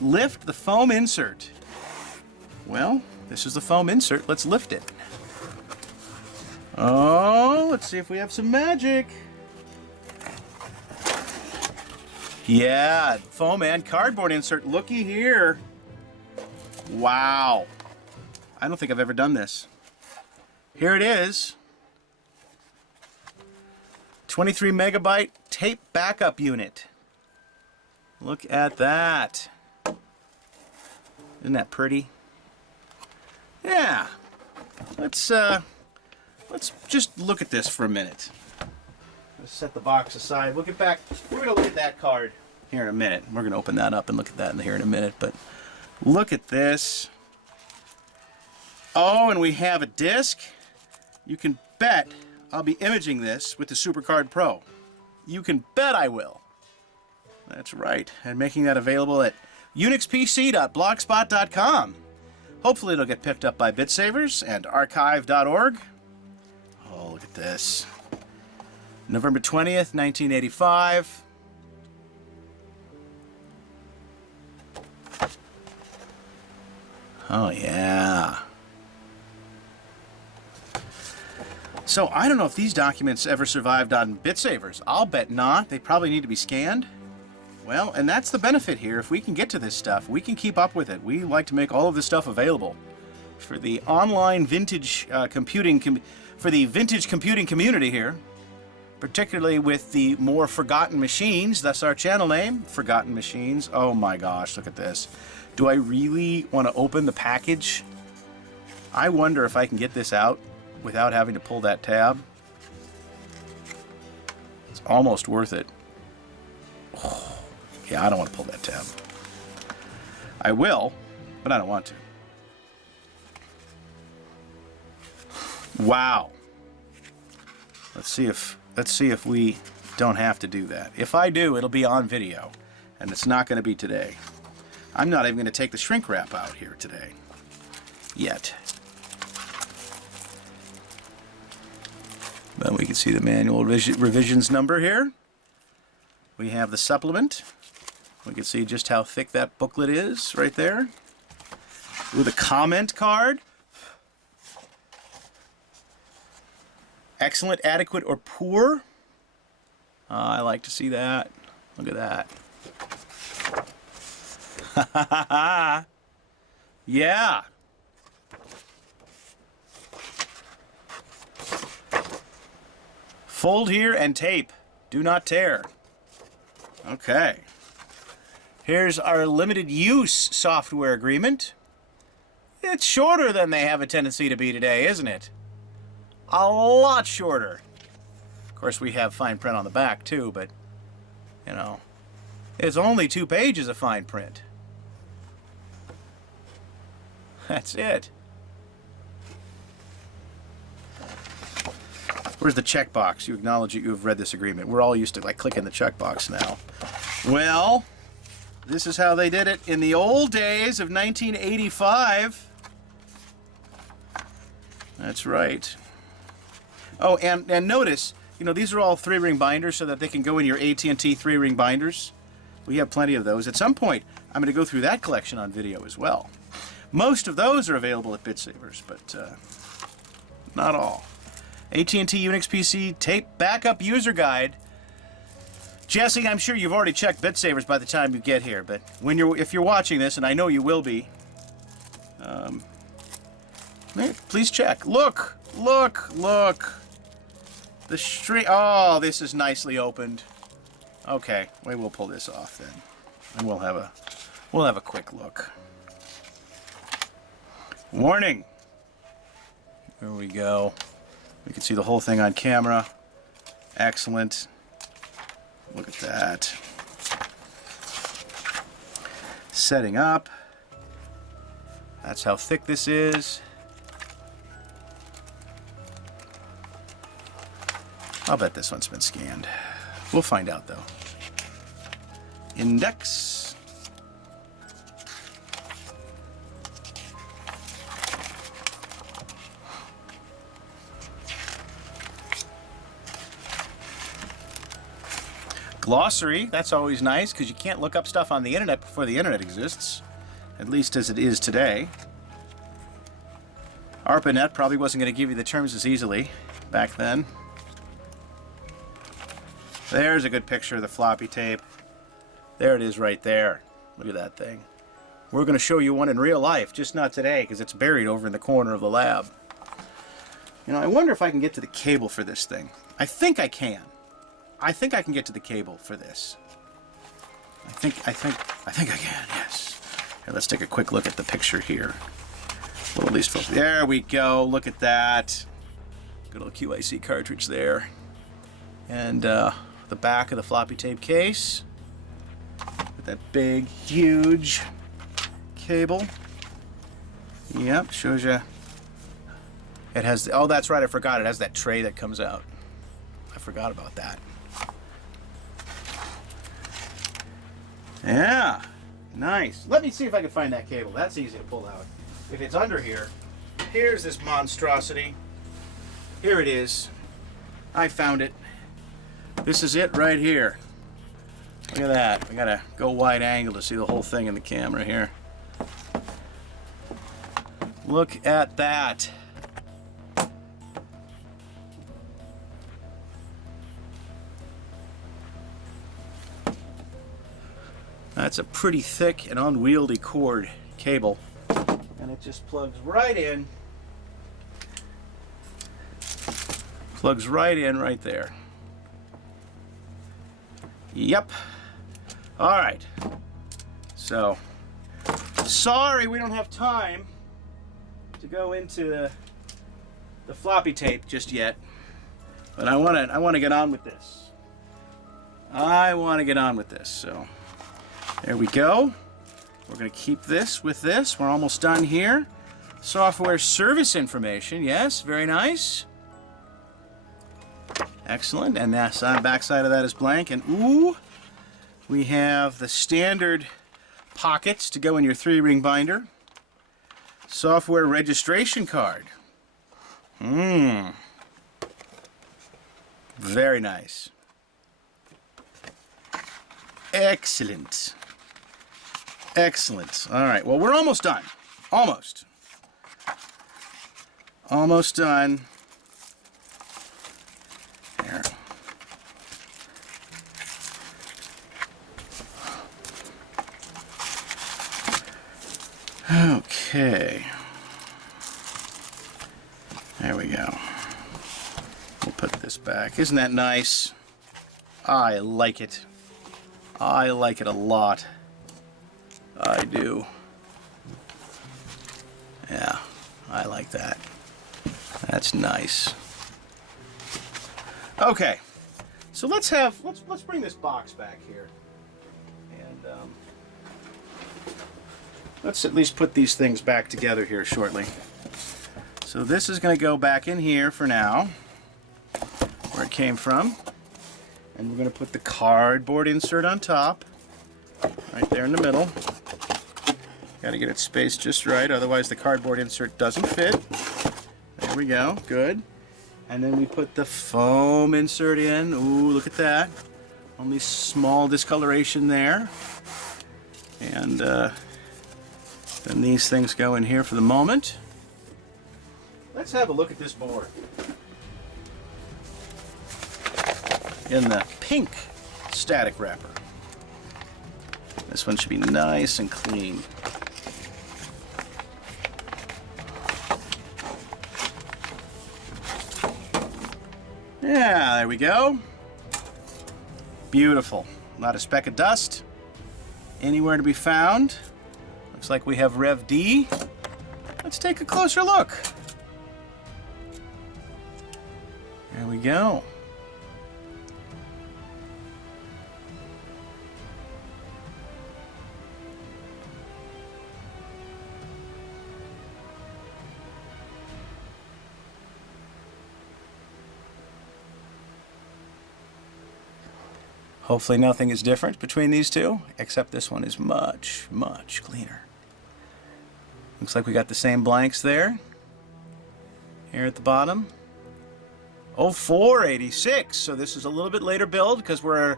Lift the foam insert. Well, this is the foam insert. Let's lift it. Oh, let's see if we have some magic. Yeah, foam and cardboard insert. Looky here. Wow. I don't think I've ever done this. Here it is. 23 megabyte tape backup unit. Look at that. Isn't that pretty? Yeah. Let's just look at this for a minute. Let's set the box aside. We'll get back. We're going to look at that card here in a minute. We're going to open that up and look at that here in a minute. But look at this. Oh, and we have a disc. You can bet I'll be imaging this with the SuperCard Pro. You can bet I will. That's right. And making that available at unixpc.blogspot.com. Hopefully it'll get picked up by BitSavers and archive.org. Oh, look at this. November 20th, 1985. Oh, yeah. So, I don't know if these documents ever survived on BitSavers. I'll bet not. They probably need to be scanned. Well, and that's the benefit here. If we can get to this stuff, we can keep up with it. We like to make all of this stuff available for the online vintage computing community here, particularly with the more forgotten machines. That's our channel name, Forgotten Machines. Oh my gosh, look at this. Do I really want to open the package? I wonder if I can get this out without having to pull that tab. It's almost worth it. Oh, yeah, I don't want to pull that tab. I will, but I don't want to. Wow. Let's see if we don't have to do that. If I do, it'll be on video, and it's not going to be today. I'm not even going to take the shrink wrap out here today. Yet. But we can see the manual revisions number here. We have the supplement. We can see just how thick that booklet is right there. With a comment card. Excellent, adequate, or poor. I like to see that. Look at that. Yeah. Fold here and tape. Do not tear. Okay. Here's our limited use software agreement. It's shorter than they have a tendency to be today, isn't it? A lot shorter. Of course, we have fine print on the back too, but, you know, it's only 2 pages of fine print. That's it. Where's the checkbox? You acknowledge that you have read this agreement. We're all used to like clicking the checkbox now. Well, this is how they did it in the old days of 1985. That's right. Oh, and notice, you know, these are all 3-ring binders so that they can go in your AT&T 3-ring binders. We have plenty of those. At some point, I'm going to go through that collection on video as well. Most of those are available at BitSavers, but not all. AT&T UNIX PC tape backup user guide. Jesse, I'm sure you've already checked BitSavers by the time you get here, but if you're watching this, and I know you will be, please check. Look. The string. Oh, this is nicely opened. Okay, we'll pull this off then, and we'll have a quick look. Warning. There we go. We can see the whole thing on camera. Excellent. Look at that. Setting up. That's how thick this is. I'll bet this one's been scanned. We'll find out though. Index. Glossary, that's always nice because you can't look up stuff on the internet before the internet exists, at least as it is today. ARPANET probably wasn't going to give you the terms as easily back then. There's a good picture of the floppy tape. There it is right there. Look at that thing. We're going to show you one in real life, just not today because it's buried over in the corner of the lab. You know, I wonder if I can get to the cable for this thing. I think I can. I think I can get to the cable for this. I think I can, yes. Here, let's take a quick look at the picture here. Well, at least there we go. Look at that. Good old QIC cartridge there. And the back of the floppy tape case. With that big, huge cable. Yep, shows you. It has, oh, that's right, I forgot. It has that tray that comes out. I forgot about that. Yeah, nice. Let me see if I can find that cable. That's easy to pull out. If it's under here, here's this monstrosity. Here it is. I found it. This is it right here. Look at that. I gotta go wide angle to see the whole thing in the camera here. Look at that. That's a pretty thick and unwieldy cord cable. And it just plugs right in. Plugs right in right there. Yep. All right. So, sorry we don't have time to go into the floppy tape just yet. But I want to get on with this. I want to get on with this. So, there we go. We're going to keep this with this. We're almost done here. Software service information. Yes, very nice. Excellent. And that's on the back side of that is blank. And ooh, we have the standard pockets to go in your 3-ring binder. Software registration card. Very nice. Excellent. Excellent. All right. Well, we're almost done. Almost. Almost done. There. Okay. There we go. We'll put this back. Isn't that nice? I like it. I like it a lot. I do. Yeah, I like that. That's nice. Okay, so let's bring this box back here, and let's at least put these things back together here shortly. So this is going to go back in here for now, where it came from, and we're going to put the cardboard insert on top, right there in the middle. Got to get it spaced just right, otherwise the cardboard insert doesn't fit. There we go, good. And then we put the foam insert in. Ooh, look at that. Only small discoloration there. And then these things go in here for the moment. Let's have a look at this board. In the pink static wrapper. This one should be nice and clean. Yeah, there we go. Beautiful. Not a speck of dust anywhere to be found. Looks like we have Rev D. Let's take a closer look. There we go. Hopefully nothing is different between these two, except this one is much, much cleaner. Looks like we got the same blanks there. Here at the bottom. 0486, so this is a little bit later build because we're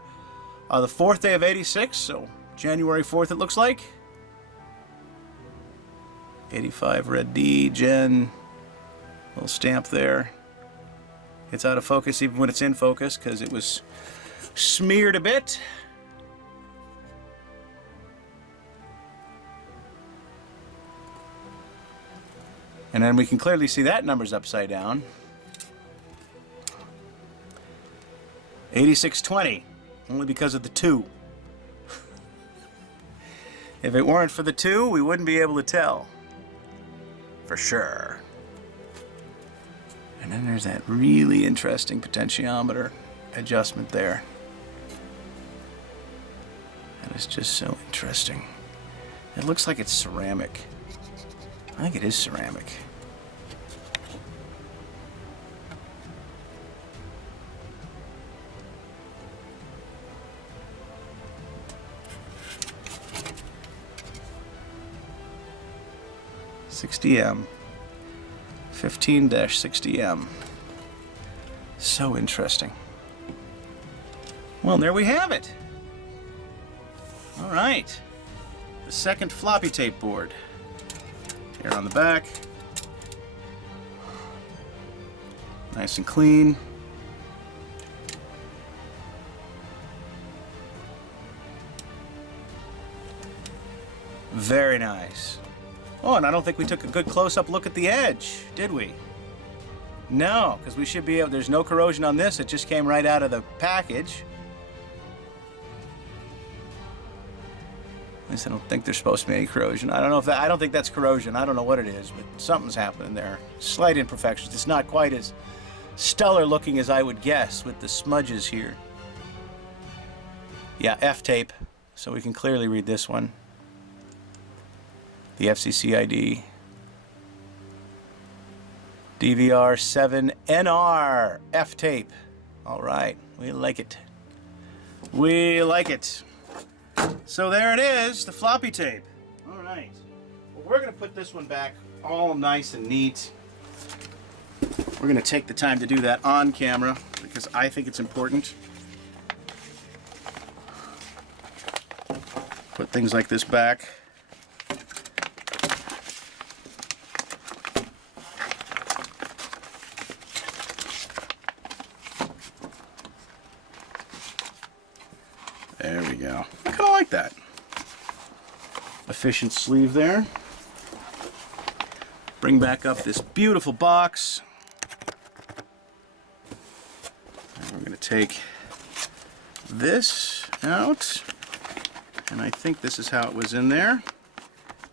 the 4th day of 86, so January 4th it looks like. 85 red D, Gen, little stamp there. It's out of focus even when it's in focus because it was smeared a bit. And then we can clearly see that number's upside down. 8620, only because of the 2. If it weren't for the 2, we wouldn't be able to tell. For sure. And then there's that really interesting potentiometer adjustment there. That is just so interesting. It looks like it's ceramic. I think it is ceramic. $60M. 15-60M. So interesting. Well, there we have it. All right. The second floppy tape board. Here on the back. Nice and clean. Very nice. Oh, and I don't think we took a good close-up look at the edge, did we? No, because we should be able, there's no corrosion on this, it just came right out of the package. At least I don't think there's supposed to be any corrosion. I don't know if that, I don't think that's corrosion, I don't know what it is, but something's happening there. Slight imperfections, it's not quite as stellar looking as I would guess with the smudges here. Yeah, F-tape, so we can clearly read this one. The FCC ID. DVR7NR F-tape. All right, we like it. We like it. So there it is, the floppy tape. All right. Well, we're going to put this one back all nice and neat. We're going to take the time to do that on camera because I think it's important. Put things like this back. There we go. I kind of like that. Efficient sleeve there. Bring back up this beautiful box. And we're going to take this out. And I think this is how it was in there.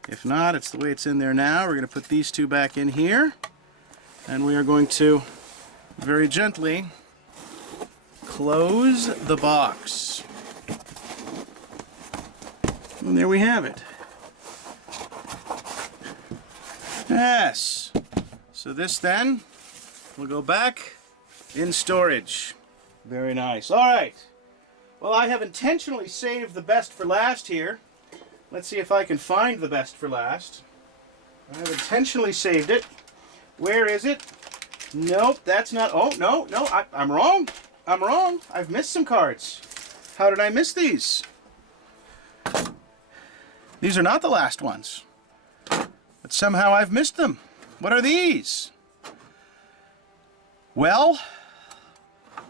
If not, it's the way it's in there now. We're going to put these two back in here. And we are going to very gently close the box. And there we have it. Yes. So this then will go back in storage. Very nice. All right. Well, I have intentionally saved the best for last here. Let's see if I can find the best for last. I have intentionally saved it. Where is it? Nope, that's not. Oh, no, I'm wrong. I'm wrong. I've missed some cards. How did I miss these? These are not the last ones, but somehow I've missed them. What are these? Well,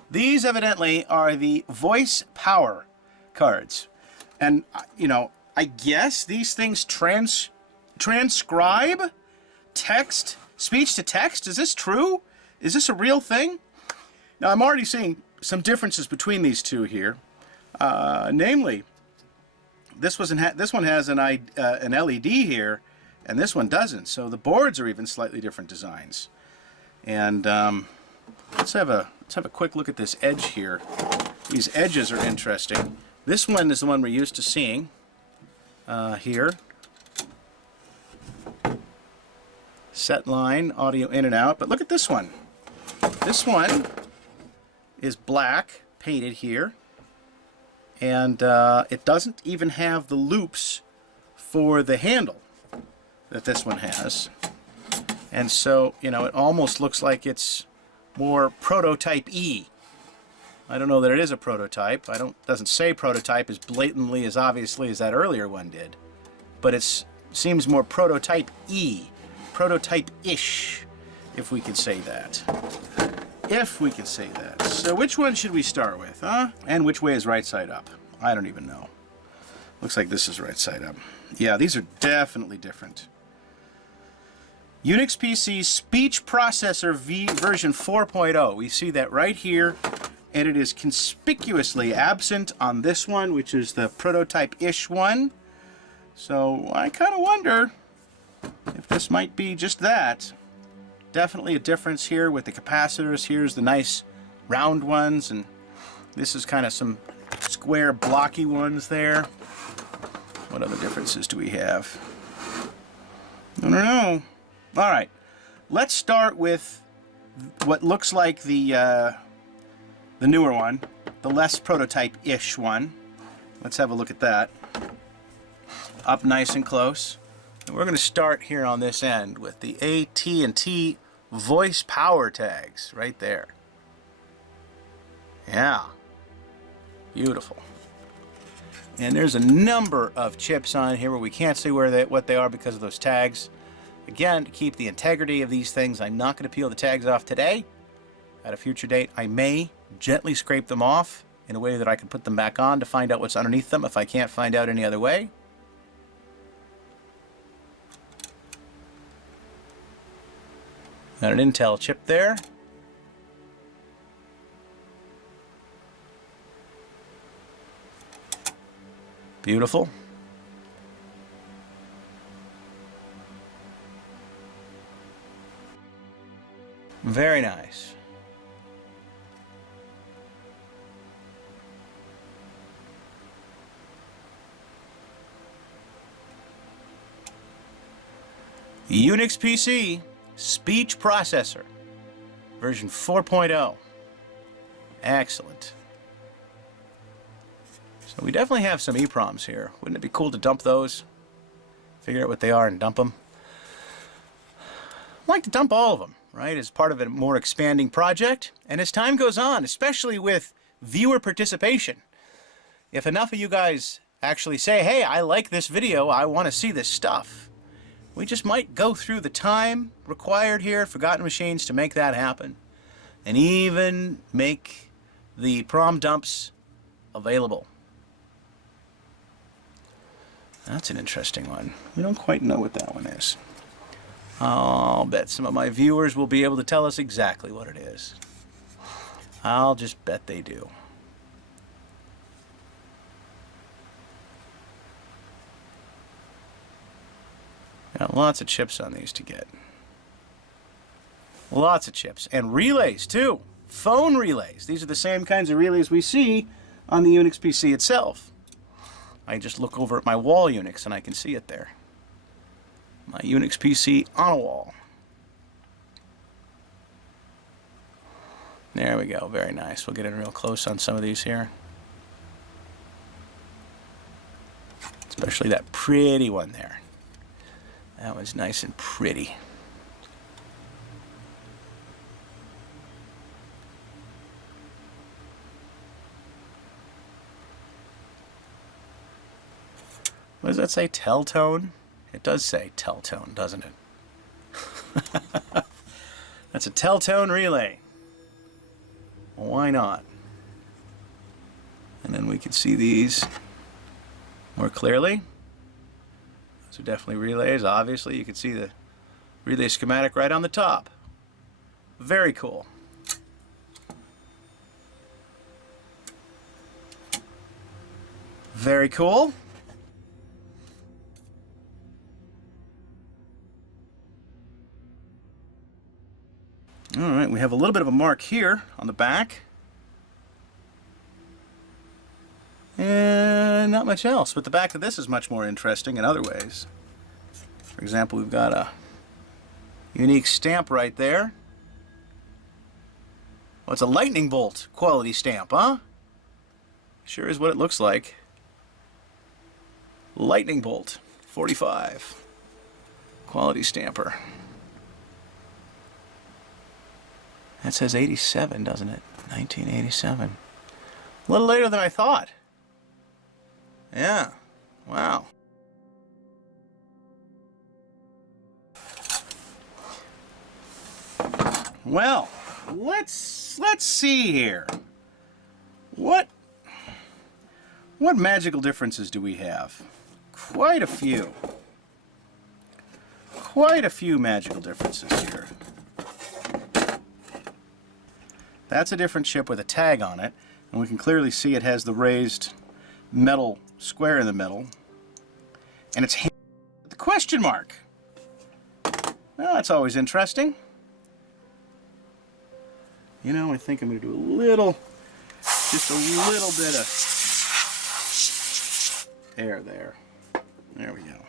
these evidently are the voice power cards. And, you know, I guess these things transcribe text, speech to text. Is this true? Is this a real thing? Now, I'm already seeing some differences between these two here. Namely, this one has an LED here, and this one doesn't. So the boards are even slightly different designs. And let's have a quick look at this edge here. These edges are interesting. This one is the one we're used to seeing here. Set line, audio in and out. But look at this one. This one is black, painted here. And it doesn't even have the loops for the handle that this one has. And so, you know, it almost looks like it's more prototype-y. I don't know that it is a prototype. Doesn't say prototype as blatantly, as obviously as that earlier one did. But it seems more prototype-y, prototype-ish, if we can say that. If we can say that. So which one should we start with, huh? And which way is right side up? I don't even know. Looks like this is right side up. Yeah, these are definitely different. UNIX PC Speech Processor version 4.0. We see that right here, and it is conspicuously absent on this one, which is the prototype-ish one. So I kind of wonder if this might be just that. Definitely a difference here with the capacitors. Here's the nice round ones, and this is kind of some square blocky ones there. What other differences do we have? I don't know. All right, let's start with what looks like the newer one, the less prototype-ish one. Let's have a look at that. Up nice and close. And we're going to start here on this end with the AT&T voice power tags right there. Yeah, beautiful. And there's a number of chips on here where we can't see what they are because of those tags. Again, to keep the integrity of these things, I'm not going to peel the tags off today. At a future date, I may gently scrape them off in a way that I can put them back on to find out what's underneath them if I can't find out any other way. Got an Intel chip there. Beautiful. Very nice. UNIX PC Speech Processor version 4.0. Excellent. So we definitely have some EEPROMs here. Wouldn't it be cool to dump those? Figure out what they are and dump them. I'd like to dump all of them, right, as part of a more expanding project. And as time goes on, especially with viewer participation, if enough of you guys actually say, hey, I like this video, I want to see this stuff, we just might go through the time required here at Forgotten Machines to make that happen. And even make the PROM dumps available. That's an interesting one. We don't quite know what that one is. I'll bet some of my viewers will be able to tell us exactly what it is. I'll just bet they do. Got lots of chips on these to get. Lots of chips. And relays, too. Phone relays. These are the same kinds of relays we see on the UNIX PC itself. I just look over at my wall Unix and I can see it there. My UNIX PC on a wall. There we go. Very nice. We'll get in real close on some of these here. Especially that pretty one there. That was nice and pretty. What does that say? Telltone? It does say Telltone, doesn't it? That's a Telltone relay. Well, why not? And then we can see these more clearly. Those are definitely relays. Obviously, you can see the relay schematic right on the top. Very cool. Very cool. All right, we have a little bit of a mark here on the back. And not much else, but the back of this is much more interesting in other ways. For example, we've got a unique stamp right there. Well, it's a lightning bolt quality stamp, huh? Sure is what it looks like. Lightning bolt, 45. Quality stamper. That says 87, doesn't it? 1987. A little later than I thought. Yeah. Wow. Well, let's see here. What magical differences do we have? Quite a few. Quite a few magical differences here. That's a different chip with a tag on it, and we can clearly see it has the raised metal square in the middle, and it's with the question mark. Well, that's always interesting. You know, I think I'm going to do a little, just a little bit of air there. There we go.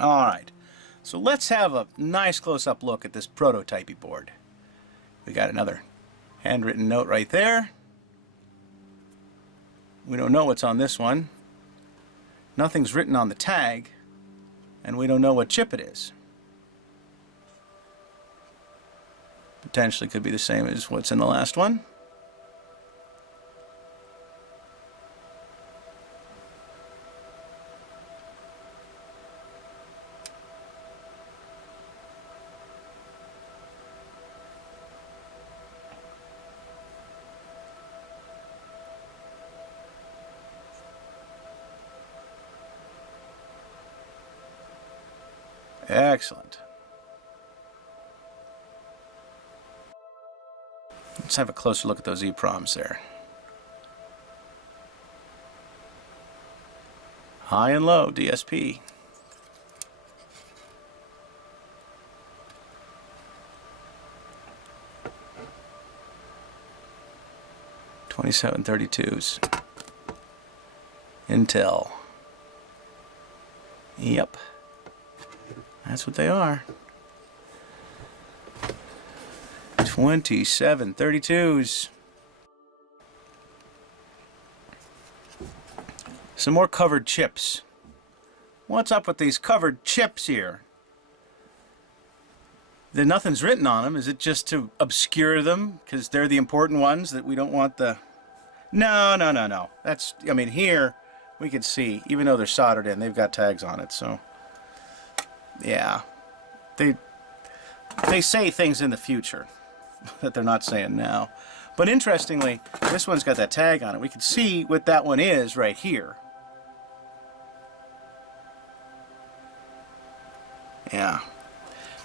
All right, so let's have a nice close-up look at this prototypey board. We got another handwritten note right there. We don't know what's on this one. Nothing's written on the tag, and we don't know what chip it is. Potentially could be the same as what's in the last one. Excellent. Let's have a closer look at those EEPROMs there. High and low DSP. (2732s). Intel. Yep. That's what they are. 2732s. Some more covered chips. What's up with these covered chips here? Then nothing's written on them. Is it just to obscure them because they're the important ones that we don't want the... No. That's, I mean, here we can see, even though they're soldered in, they've got tags on it, so... Yeah, they say things in the future that they're not saying now. But interestingly, this one's got that tag on it. We can see what that one is right here. Yeah.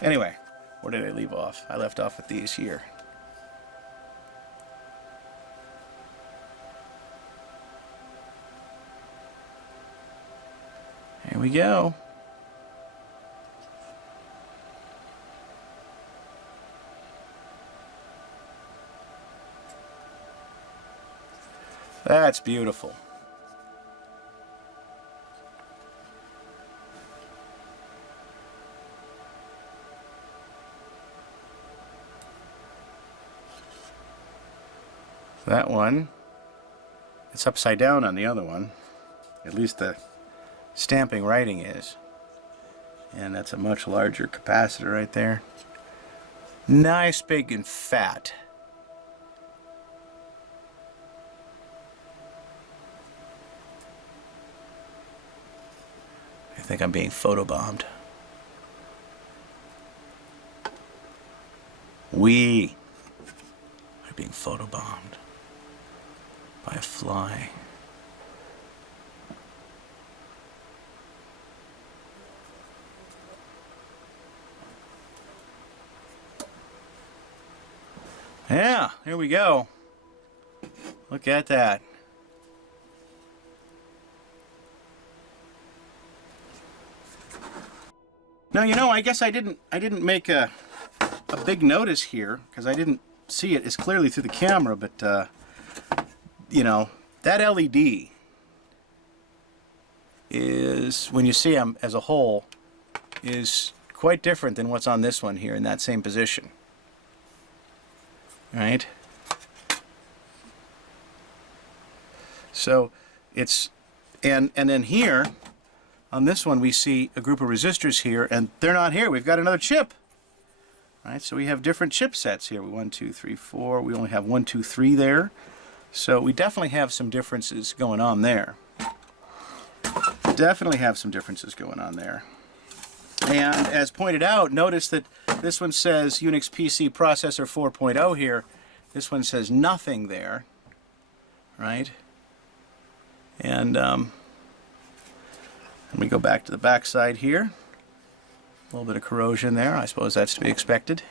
Anyway, where did I leave off? I left off with these here. Here we go. That's beautiful. That one, it's upside down on the other one. At least the stamping writing is. And that's a much larger capacitor right there. Nice, big, and fat. I think I'm being photobombed. We are being photobombed by a fly. Yeah, here we go. Look at that. Now, you know, I guess I didn't make a big notice here because I didn't see it as clearly through the camera, but you know, that LED is, when you see them as a whole, is quite different than what's on this one here in that same position. Right? So it's, and then here, on this one, we see a group of resistors here, and they're not here. We've got another chip. All right, so we have different chipsets here. 1, 2, 3, 4. We only have 1, 2, 3 there. So we definitely have some differences going on there. Definitely have some differences going on there. And as pointed out, notice that this one says Unix PC Processor 4.0 here. This one says nothing there, right? And we go back to the back side here. A little bit of corrosion there. I suppose that's to be expected.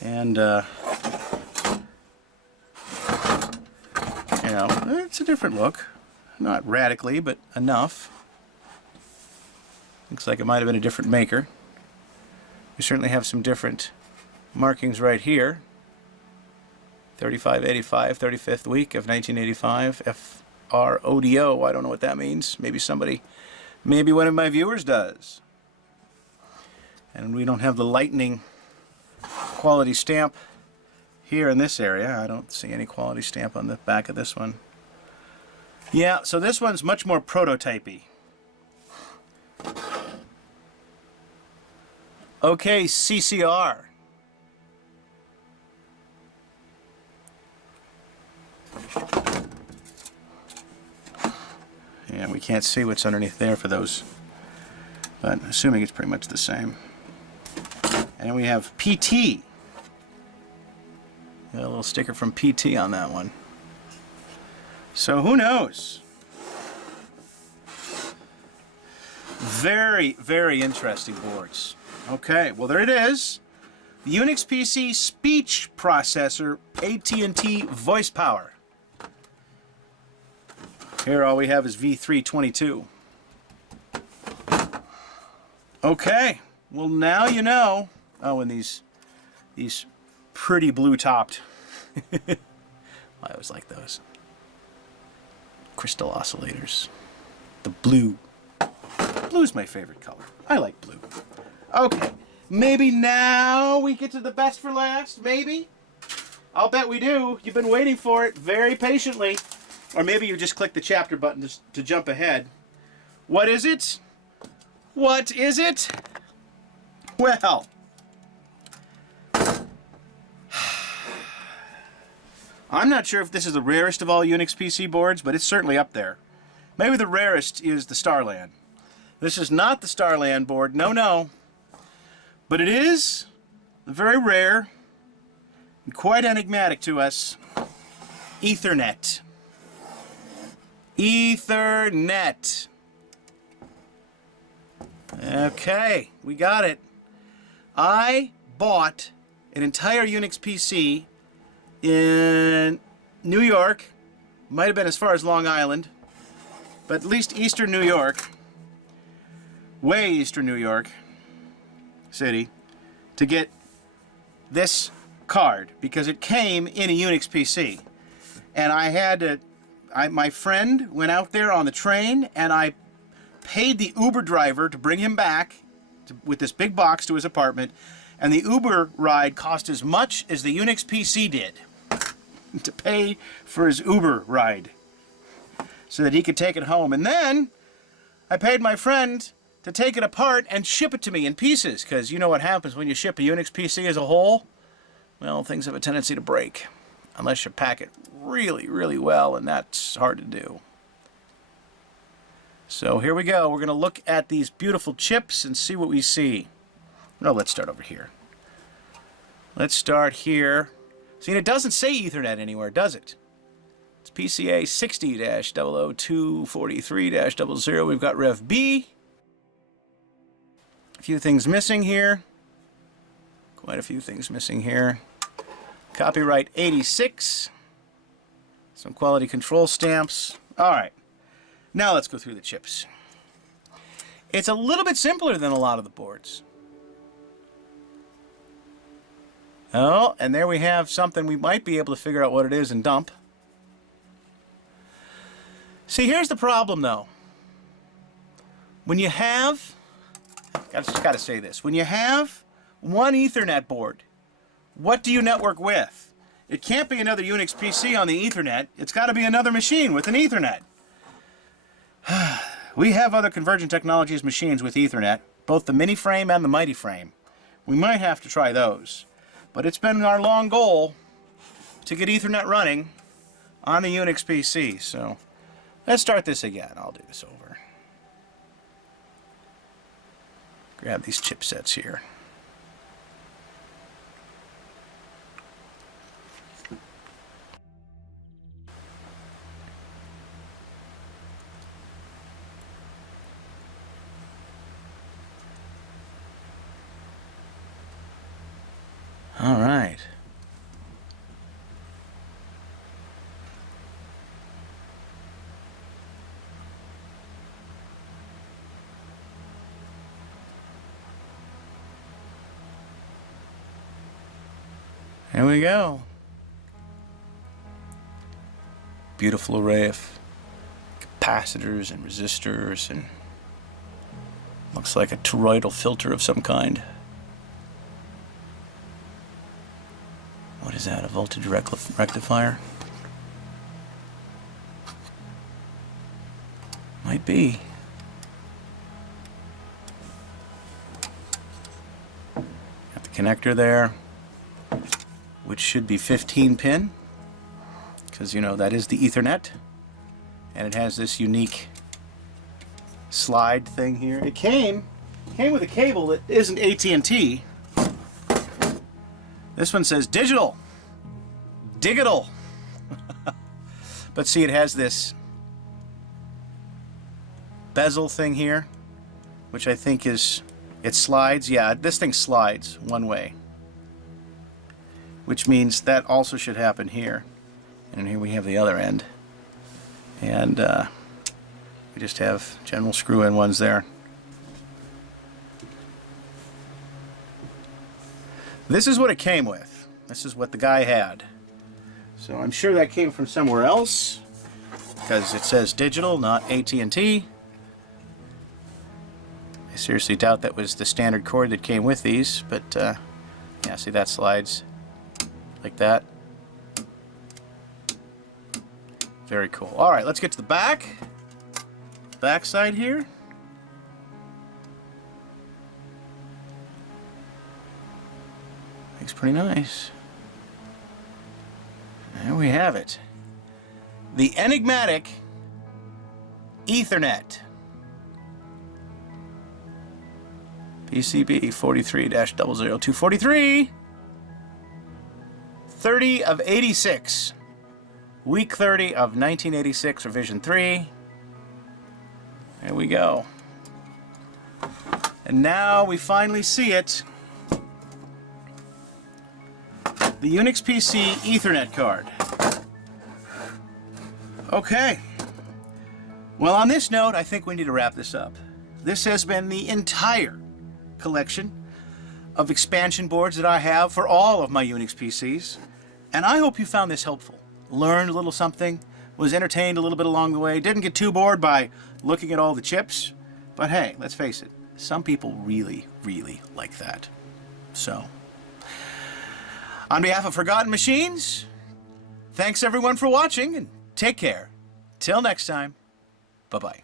And, you know, it's a different look. Not radically, but enough. Looks like it might have been a different maker. We certainly have some different markings right here. 3585, 35th week of 1985. FRODO, I don't know what that means. Maybe somebody, maybe one of my viewers does. And we don't have the lightning quality stamp here in this area. I don't see any quality stamp on the back of this one. Yeah, so this one's much more prototypey. Okay, CCR. And we can't see what's underneath there for those, but assuming it's pretty much the same. And then we have PT. Got a little sticker from PT on that one. So who knows? Very, very interesting boards. Okay, well there it is. The Unix PC speech processor, AT&T voice power. Here all we have is V322. Okay, well now you know. Oh, and these pretty blue topped. I always like those. Crystal oscillators. The blue. Blue's my favorite color. I like blue. Okay, maybe now we get to the best for last, maybe? I'll bet we do. You've been waiting for it very patiently. Or maybe you just click the chapter button to jump ahead. What is it? What is it? Well, I'm not sure if this is the rarest of all Unix PC boards, but it's certainly up there. Maybe the rarest is the Starland. This is not the Starland board, no. But it is very rare and quite enigmatic to us. Ethernet. Ethernet. Okay, we got it. I bought an entire Unix PC in New York. Might have been as far as Long Island, but at least Eastern New York. Way Eastern New York City, to get this card because it came in a Unix PC. And I had to, my friend went out there on the train and I paid the Uber driver to bring him back with this big box to his apartment, and the Uber ride cost as much as the Unix PC did to pay for his Uber ride so that he could take it home. And then I paid my friend to take it apart and ship it to me in pieces, because you know what happens when you ship a Unix PC as a whole? Well, things have a tendency to break unless you pack it really, really well, and that's hard to do. So here we go. We're going to look at these beautiful chips and see what we see. No, let's start over here. Let's start here. See, and it doesn't say Ethernet anywhere, does it? It's PCA 60-00226-00. We've got Rev B. A few things missing here. Quite a few things missing here. Copyright 86. Some quality control stamps. All right. Now let's go through the chips. It's a little bit simpler than a lot of the boards. Oh, and there we have something we might be able to figure out what it is and dump. See, here's the problem though. When you have, I just gotta say this, when you have one Ethernet board What do you network with? It can't be another Unix PC on the Ethernet. It's got to be another machine with an Ethernet. We have other convergent technologies machines with Ethernet, both the mini frame and the mighty frame. We might have to try those. But it's been our long goal to get Ethernet running on the Unix PC. So let's start this again. I'll do this over. Grab these chipsets here. All right. Here we go. Beautiful array of capacitors and resistors, and looks like a toroidal filter of some kind. What is that, a voltage rectifier? Might be. Got the connector there, which should be 15 pin, because you know that is the Ethernet, and it has this unique slide thing here. It came with a cable that isn't AT&T. This one says digital. Digital. But see, it has this bezel thing here, which I think is, it slides. Yeah, this thing slides one way, which means that also should happen here. And here we have the other end. And we just have general screw-in ones there. This is what it came with. This is what the guy had. So I'm sure that came from somewhere else, because it says digital, not AT&T. I seriously doubt that was the standard cord that came with these, but yeah, see, that slides like that. Very cool. All right, let's get to the back side here. Looks pretty nice. There we have it. The enigmatic Ethernet. PCB 43-00243. 30 of 86. Week 30 of 1986, revision 3. There we go. And now we finally see it. The Unix PC Ethernet card. Okay. Well, on this note, I think we need to wrap this up. This has been the entire collection of expansion boards that I have for all of my Unix PCs. And I hope you found this helpful. Learned a little something, was entertained a little bit along the way, didn't get too bored by looking at all the chips. But hey, let's face it, some people really, really like that. So, on behalf of Forgotten Machines, thanks everyone for watching, and take care. Till next time, bye-bye.